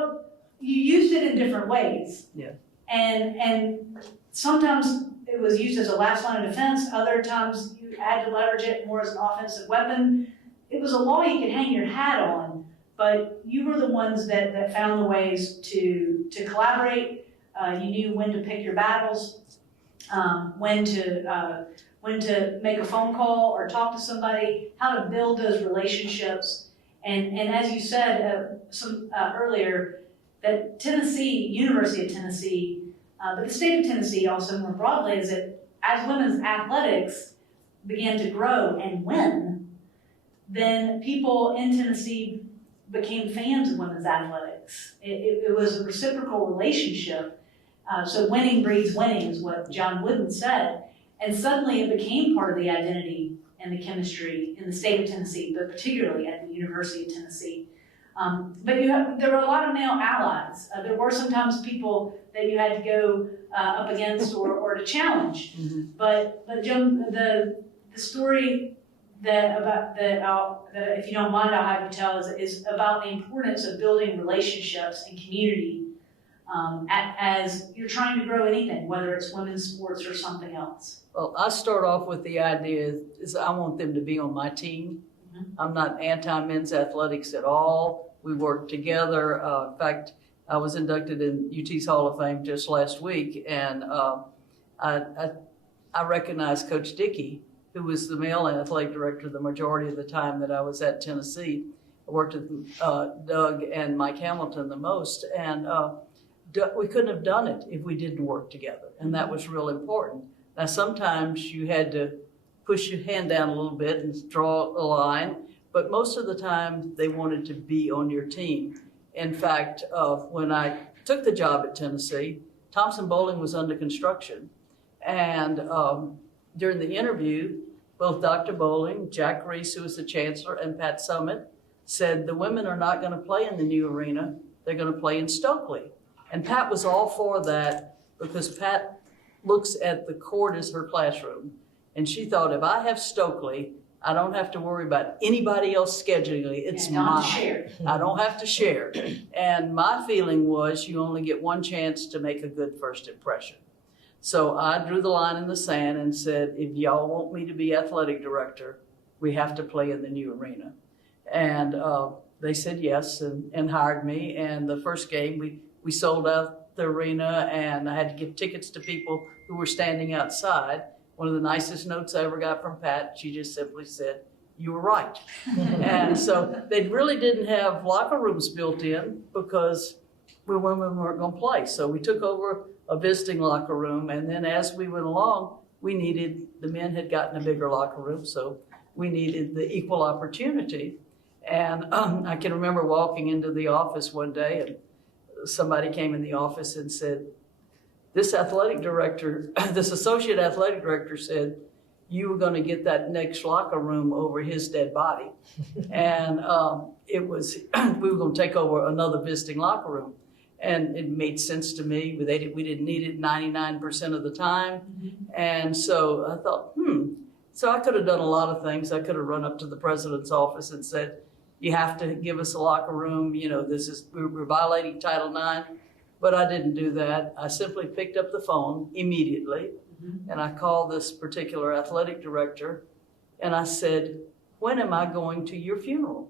used it in different ways. Yeah. And sometimes it was used as a last line of defense. Other times you had to leverage it more as an offensive weapon. It was a law you could hang your hat on, but you were the ones that found the ways to collaborate. You knew when to pick your battles, when to make a phone call or talk to somebody, how to build those relationships. And as you said earlier, that Tennessee, University of Tennessee, but the state of Tennessee also more broadly, is that as women's athletics began to grow and win, then people in Tennessee became fans of women's athletics. It was a reciprocal relationship. So winning breeds winning is what John Wooden said. And suddenly it became part of the identity and the chemistry in the state of Tennessee, but particularly at the University of Tennessee. But there were a lot of male allies. There were sometimes people that you had to go up against or to challenge. But Joan, the story that if you don't mind, I'll have you tell is about the importance of building relationships and community as you're trying to grow anything, whether it's women's sports or something else. Well, I start off with the idea is I want them to be on my team. I'm not anti-men's athletics at all. We work together. In fact, I was inducted in UT's Hall of Fame just last week, and I recognized Coach Dickey, who was the male athletic director the majority of the time that I was at Tennessee. I worked with Doug and Mike Hamilton the most, and we couldn't have done it if we didn't work together, and that was real important. Now, sometimes you had to push your hand down a little bit and draw a line, but most of the time they wanted to be on your team. In fact, when I took the job at Tennessee, Thompson Bowling was under construction, and during the interview, both Dr. Bowling, Jack Reese, who was the chancellor, and Pat Summitt said the women are not going to play in the new arena, they're going to play in Stokely. And Pat was all for that because Pat looks at the court as her classroom. And she thought, if I have Stokely, I don't have to worry about anybody else scheduling it. It's mine. I don't have to share. And my feeling was you only get one chance to make a good first impression. So I drew the line in the sand and said, if y'all want me to be athletic director, we have to play in the new arena. And they said yes and hired me. And the first game, we sold out the arena, and I had to give tickets to people who were standing outside. One of the nicest notes I ever got from Pat, she just simply said, "You were right." And so they really didn't have locker rooms built in because women weren't going to play. So we took over a visiting locker room, and then as we went along, the men had gotten a bigger locker room, so we needed the equal opportunity. And I can remember walking into the office one day, and somebody came in the office and said, this associate athletic director said, you were going to get that next locker room over his dead body. And we were going to take over another visiting locker room. And it made sense to me. We didn't need it 99% of the time. And so I thought, So I could have done a lot of things. I could have run up to the president's office and said, you have to give us a locker room. We're violating Title IX. But I didn't do that. I simply picked up the phone immediately, and I called this particular athletic director, and I said, when am I going to your funeral?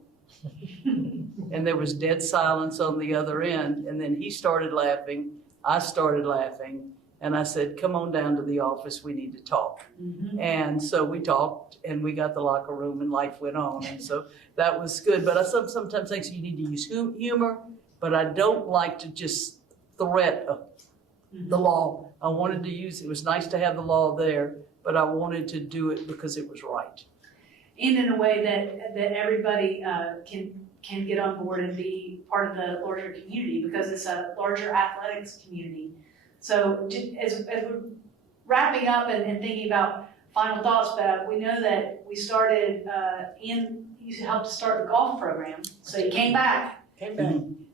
And there was dead silence on the other end, and then he started laughing, I started laughing, and I said, come on down to the office, we need to talk. And so we talked, and we got the locker room, and life went on, and so that was good. But I sometimes think you need to use humor, but I don't like to just threat the law. I wanted to use it. It was nice to have the law there, but I wanted to do it because it was right. And in a way that everybody can get on board and be part of the larger community, because it's a larger athletics community. So as we're wrapping up and thinking about final thoughts, but we know that we started you helped to start the golf program. So you came back.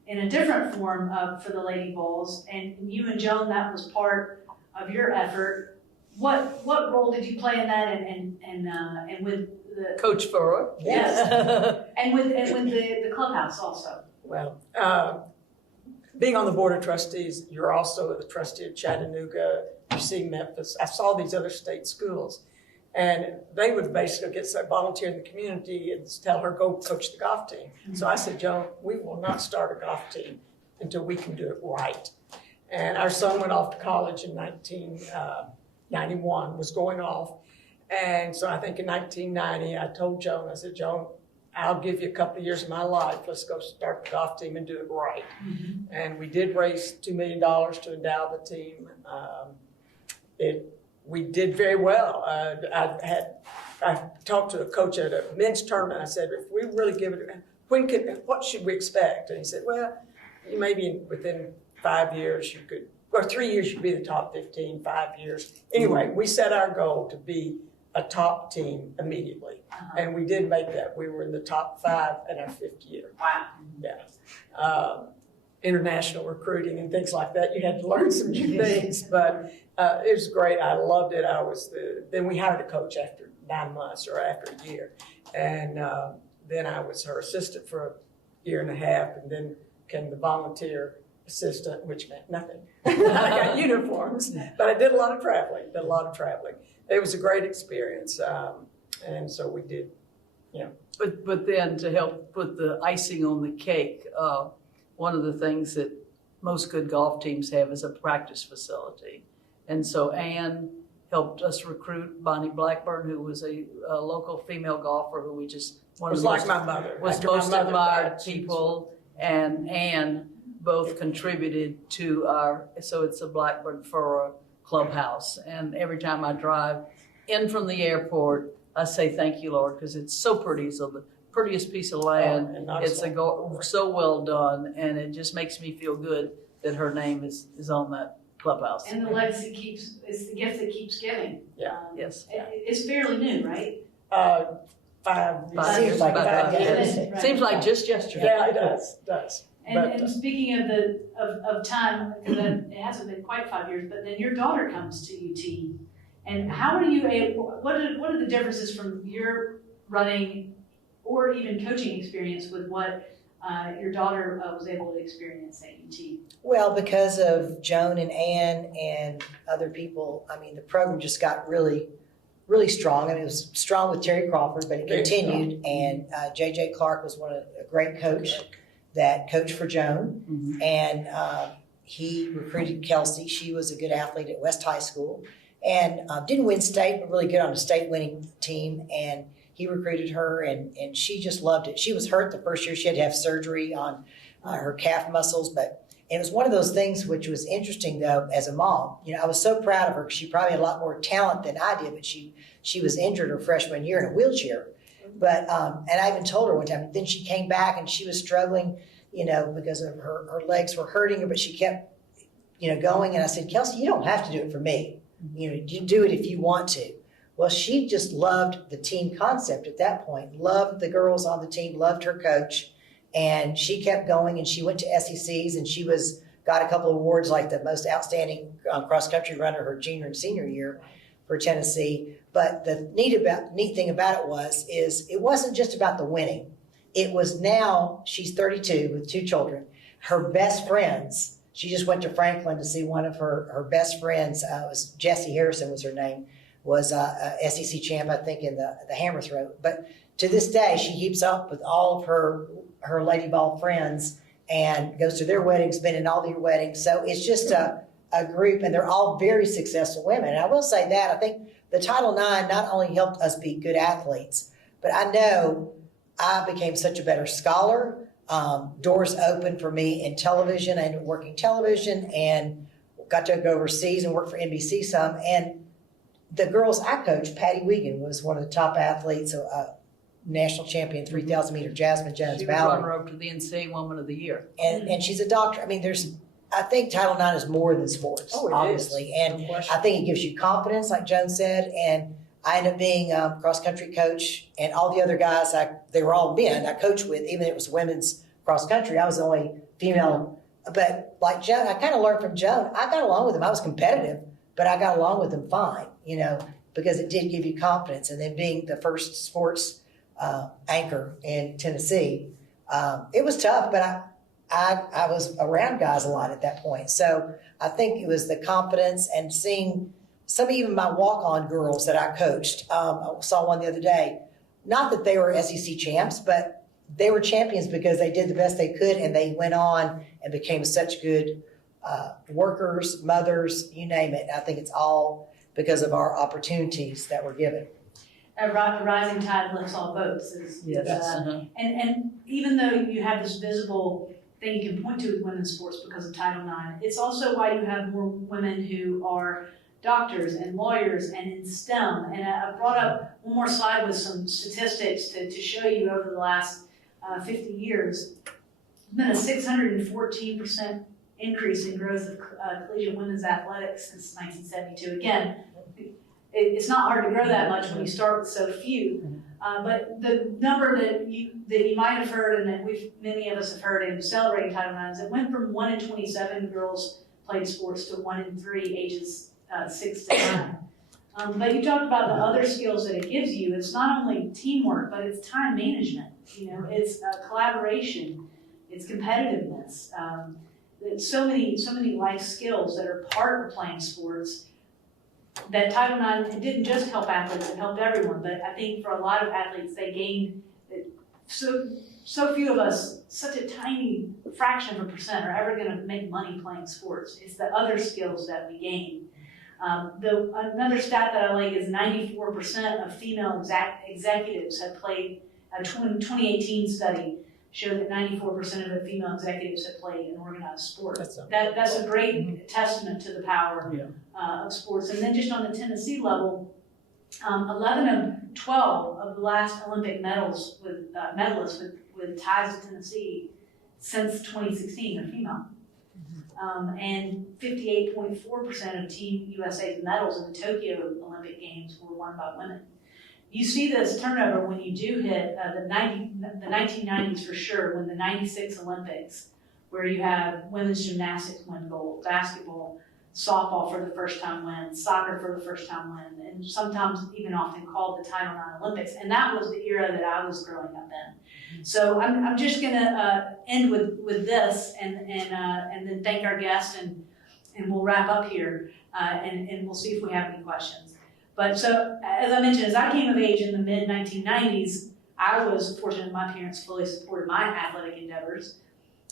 In a different form for the Lady Vols, and you and Joan, that was part of your effort. What role did you play in that, and with the Coach Furrow? Yes, and with the clubhouse also. Well, being on the board of trustees, you're also the trustee of Chattanooga. You see Memphis. I saw these other state schools, and they would basically get some volunteer in the community and tell her, go coach the golf team. So I said, Joan, we will not start a golf team until we can do it right. And our son went off to college in 1991, was going off. And so I think in 1990, I told Joan, I said, Joan, I'll give you a couple of years of my life. Let's go start the golf team and do it right. And we did raise $2 million to endow the team. We did very well. I talked to a coach at a men's tournament. I said, if we really give it, what should we expect? And he said, well, maybe within 5 years you could, or 3 years you could be the top 15, 5 years. Anyway, we set our goal to be a top team immediately. And we did make that. We were in the top 5 in our 5th year. Wow. Yeah. International recruiting and things like that. You had to learn some new things, but it was great. I loved it. Then we hired a coach after 9 months or after a year. And then I was her assistant for a year and a half, and then became the volunteer assistant, which meant nothing. I got uniforms, but I did a lot of traveling, It was a great experience. And so we did, But then to help put the icing on the cake, one of the things that most good golf teams have is a practice facility. And so Ann helped us recruit Bonnie Blackburn, who was a local female golfer who we just was like my mother. was After my most mother admired died, she was- people, and Ann both contributed to so it's a Blackburn Furrow clubhouse. And every time I drive in from the airport, I say, thank you, Lord, because it's so pretty. So the prettiest piece of land. and nice It's one. so well done, and it just makes me feel good that her name is on that clubhouse. And the legacy it's the gift that keeps giving. Yeah. Yes. It's fairly new, right? 5 5 Seems years, like about five 5 years. years. Right. Seems like just yesterday. Yeah, it does. And speaking of time, because it hasn't been quite 5 years, but then your daughter comes to UT. And how are you able, what are the differences from your running or even coaching experience with what your daughter was able to experience at UT? Well, because of Joan and Ann and other people, I mean, the program just got really, really strong. I mean, it was strong with Terry Crawford, but it Very continued. And J.J. Clark was a great coach that coached for Joan. Mhm. And he recruited Kelsey. She was a good athlete at West High School and didn't win state, but really good on a state winning team. And he recruited her, and she just loved it. She was hurt the first year. She had to have surgery on her calf muscles, but it was one of those things which was interesting, though, as a mom. I was so proud of her because she probably had a lot more talent than I did, but she was injured her freshman year in a wheelchair. But and I even told her one time. Then she came back and she was struggling, because of her legs were hurting her, but she kept, going. And I said, Kelsey, you don't have to do it for me. You do it if you want to. Well, she just loved the team concept at that point, loved the girls on the team, loved her coach, and she kept going, and she went to SECs, and she got a couple of awards like the most outstanding cross-country runner her junior and senior year for Tennessee. But the neat thing about it is it wasn't just about the winning. It was now, she's 32 with 2 children, her best friends. She just went to Franklin to see one of her best friends, was Jessie Harrison was her name, was a SEC champ, I think, in the hammer throw. But to this day, she keeps up with all of her Lady Ball friends and goes to their weddings, been in all their weddings. So it's just a group, and they're all very successful women. And I will say that, I think the Title IX not only helped us be good athletes, but I know I became such a better scholar. Doors opened for me in television. I ended up working television and got to go overseas and work for NBC some. And the girls I coached, Patty Wiegand was one of the top athletes, national champion 3,000 meter, Jasmine Jones She was Valley. runner-up to the NCAA Woman of the Year. And she's a doctor. I mean, I think Title IX is more than sports, Oh, it is. obviously. And No question. I think it gives you confidence, like Joan said. And I ended up being a cross-country coach, and all the other guys, they were all men I coached with, even if it was women's cross-country. I was the only female. But like Joan, I kind of learned from Joan. I got along with them. I was competitive, but I got along with them fine, because it did give you confidence. And then being the first sports anchor in Tennessee, it was tough, but I was around guys a lot at that point. So I think it was the confidence and seeing some, even my walk-on girls that I coached. I saw one the other day. Not that they were SEC champs, but they were champions because they did the best they could, and they went on and became such good workers, mothers, you name it. I think it's all because of our opportunities that were given. A rising tide lifts all boats. Yes. And even though you have this visible thing you can point to with women's sports because of Title IX, it's also why you have more women who are doctors and lawyers and in STEM. And I brought up one more slide with some statistics to show you over the last 50 years. There's been a 614% increase in growth of collegiate women's athletics since 1972. Again, it's not hard to grow that much when you start with so few. But the number that you might have heard, and that many of us have heard in celebrating Title IX, is it went from 1 in 27 girls played sports to 1 in 3 ages 6 to But you talked about the other skills that it gives you. It's not only teamwork, but it's time management. It's collaboration, it's competitiveness. It's so many life skills that are part of playing sports that Title IX didn't just help athletes, it helped everyone. But I think for a lot of athletes, they gained so few of us, such a tiny fraction of a percent are ever going to make money playing sports. It's the other skills that we gain. Another stat that I like is 94% of female executives have played. A 2018 study showed that 94% of the female executives have played in organized sport. That's a great testament to the power of sports. And then just on the Tennessee level, 11 of 12 of the last Olympic medalists with ties to Tennessee since 2016 are female. And 58.4% of Team USA's medals in the Tokyo Olympic Games were won by women. You see this turnover when you do hit the 1990s for sure, when the 96 Olympics, where you have women's gymnastics win gold, basketball, softball for the first time win, soccer for the first time win, and sometimes even often called the Title IX Olympics. And that was the era that I was growing up in. So I'm just going to end with this and then thank our guests, and we'll wrap up here, and we'll see if we have any questions. But so, as I mentioned, as I came of age in the mid-1990s, I was fortunate my parents fully supported my athletic endeavors.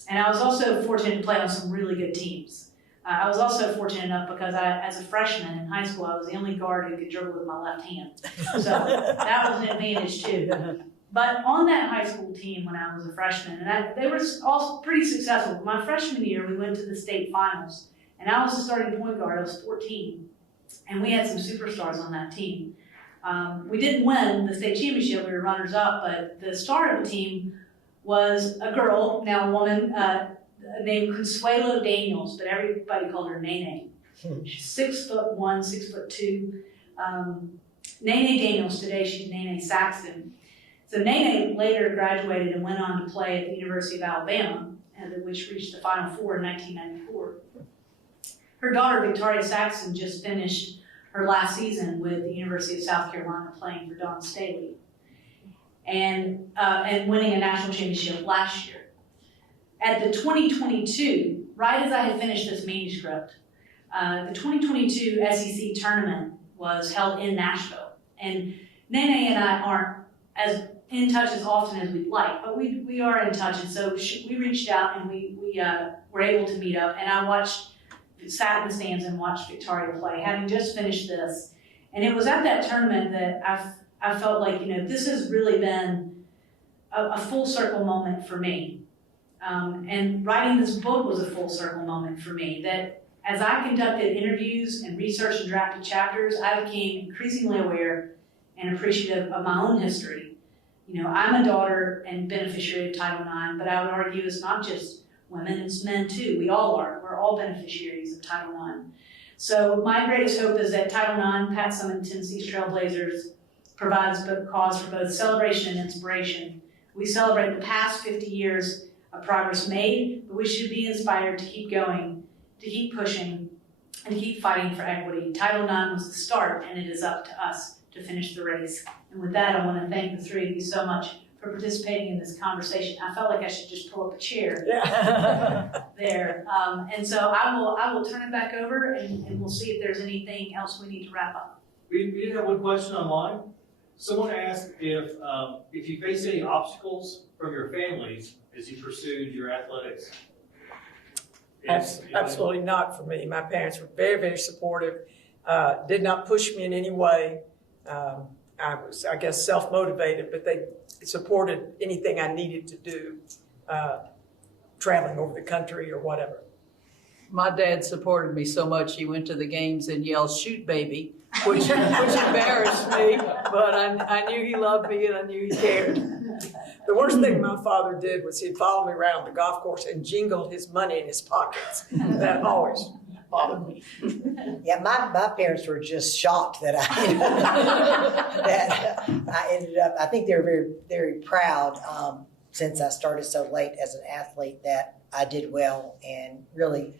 And I was also fortunate to play on some really good teams. I was also fortunate enough because as a freshman in high school, I was the only guard who could dribble with my left hand. So that was an advantage too. But on that high school team when I was a freshman, and they were all pretty successful. My freshman year, we went to the state finals, and I was the starting point guard. I was 14. And we had some superstars on that team. We didn't win the state championship, we were runners-up, but the star of the team was a girl, now a woman, named Consuelo Daniels, but everybody called her Nene. She's 6'1", 6'2". Nene Daniels, today she's Nene Saxton. So Nene later graduated and went on to play at the University of Alabama, which reached the Final Four in 1994. Her daughter, Victoria Saxton, just finished her last season with the University of South Carolina playing for Dawn Staley and winning a national championship last year. At the 2022, right as I had finished this manuscript, the 2022 SEC tournament was held in Nashville. And Nene and I aren't as in touch as often as we'd like, but we are in touch. And so we reached out and we were able to meet up, and I sat in the stands and watched Victoria play, having just finished this. And it was at that tournament that I felt like, this has really been a full circle moment for me. And writing this book was a full circle moment for me, that as I conducted interviews and researched and drafted chapters, I became increasingly aware and appreciative of my own history. I'm a daughter and beneficiary of Title IX, but I would argue it's not just women, it's men too. We all are. We're all beneficiaries of Title IX. So my greatest hope is that Title IX, Pat Summitt, Tennessee's Trailblazers, provides a cause for both celebration and inspiration. We celebrate the past 50 years of progress made, but we should be inspired to keep going, to keep pushing, and to keep fighting for equity. Title IX was the start, and it is up to us to finish the race. And with that, I want to thank the three of you so much for participating in this conversation. I felt like I should just pull up a chair there. And so I will turn it back over, and we'll see if there's anything else we need to wrap up. We did have one question online. Someone asked if you faced any obstacles from your families as you pursued your athletics. Absolutely not for me. My parents were very, very supportive, did not push me in any way. I was, I guess, self-motivated, but they supported anything I needed to do, traveling over the country or whatever. My dad supported me so much, he went to the games and yelled, "Shoot, baby," which embarrassed me, but I knew he loved me and I knew he cared. The worst thing my father did was he'd follow me around the golf course and jingled his money in his pockets. That always bothered me. Yeah, my parents were just shocked that I ended up, I think they were very, very proud since I started so late as an athlete that I did well, and really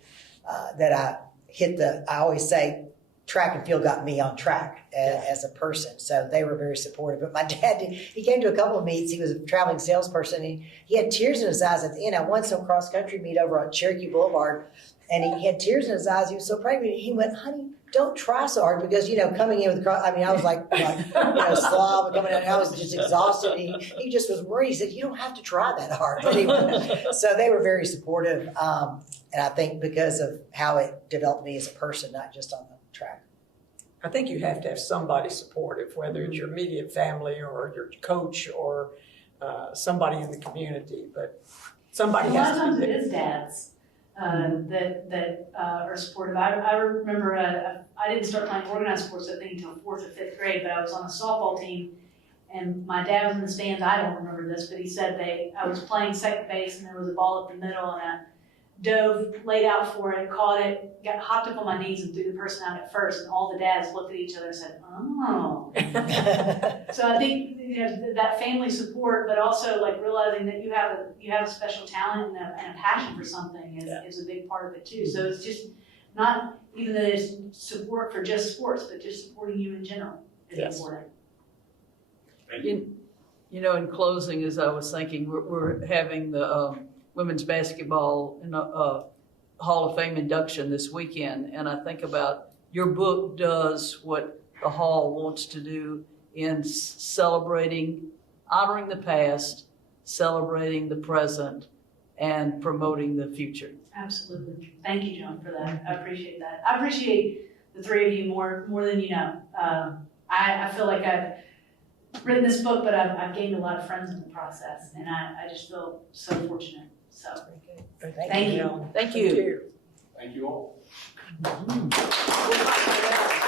that I hit I always say, track and field got me on track as a person. So they were very supportive. But my dad, he came to a couple of meets. He was a traveling salesperson. He had tears in his eyes at the end. I won some cross-country meet over on Cherokee Boulevard, and he had tears in his eyes. He was so proud of me. He went, honey, don't try so hard, because, coming in with, I was like slob coming in, I was just exhausted. He just was worried. He said, you don't have to try that hard. Anyway, so they were very supportive. And I think because of how it developed me as a person, not just on the track. I think you have to have somebody supportive, whether it's your immediate family or your coach or somebody in the community, but somebody A lot has of to times be it there. is dads that are supportive. I remember I didn't start playing organized sports, I think, until 4th or 5th grade, but I was on a softball team, and my dad was in the stands. I don't remember this, but he said I was playing second base, and there was a ball up the middle, and I dove, laid out for it, caught it, hopped up on my knees and threw the person out at first, and all the dads looked at each other and said, oh. So I think that family support, but also like realizing that you have a special talent and a passion for something is a big part of it too. So it's just not even that it's support for just sports, but just supporting you in general is important. In closing, as I was thinking, we're having the women's basketball Hall of Fame induction this weekend, and I think about your book does what the Hall wants to do in celebrating, honoring the past, celebrating the present, and promoting the future. Absolutely. Thank you, Joan, for that. I appreciate that. I appreciate the three of you more than you know. I feel like I've written this book, but I've gained a lot of friends in the process, and I just feel so fortunate. So Thank you. Thank you. Thank you all. We'll find out.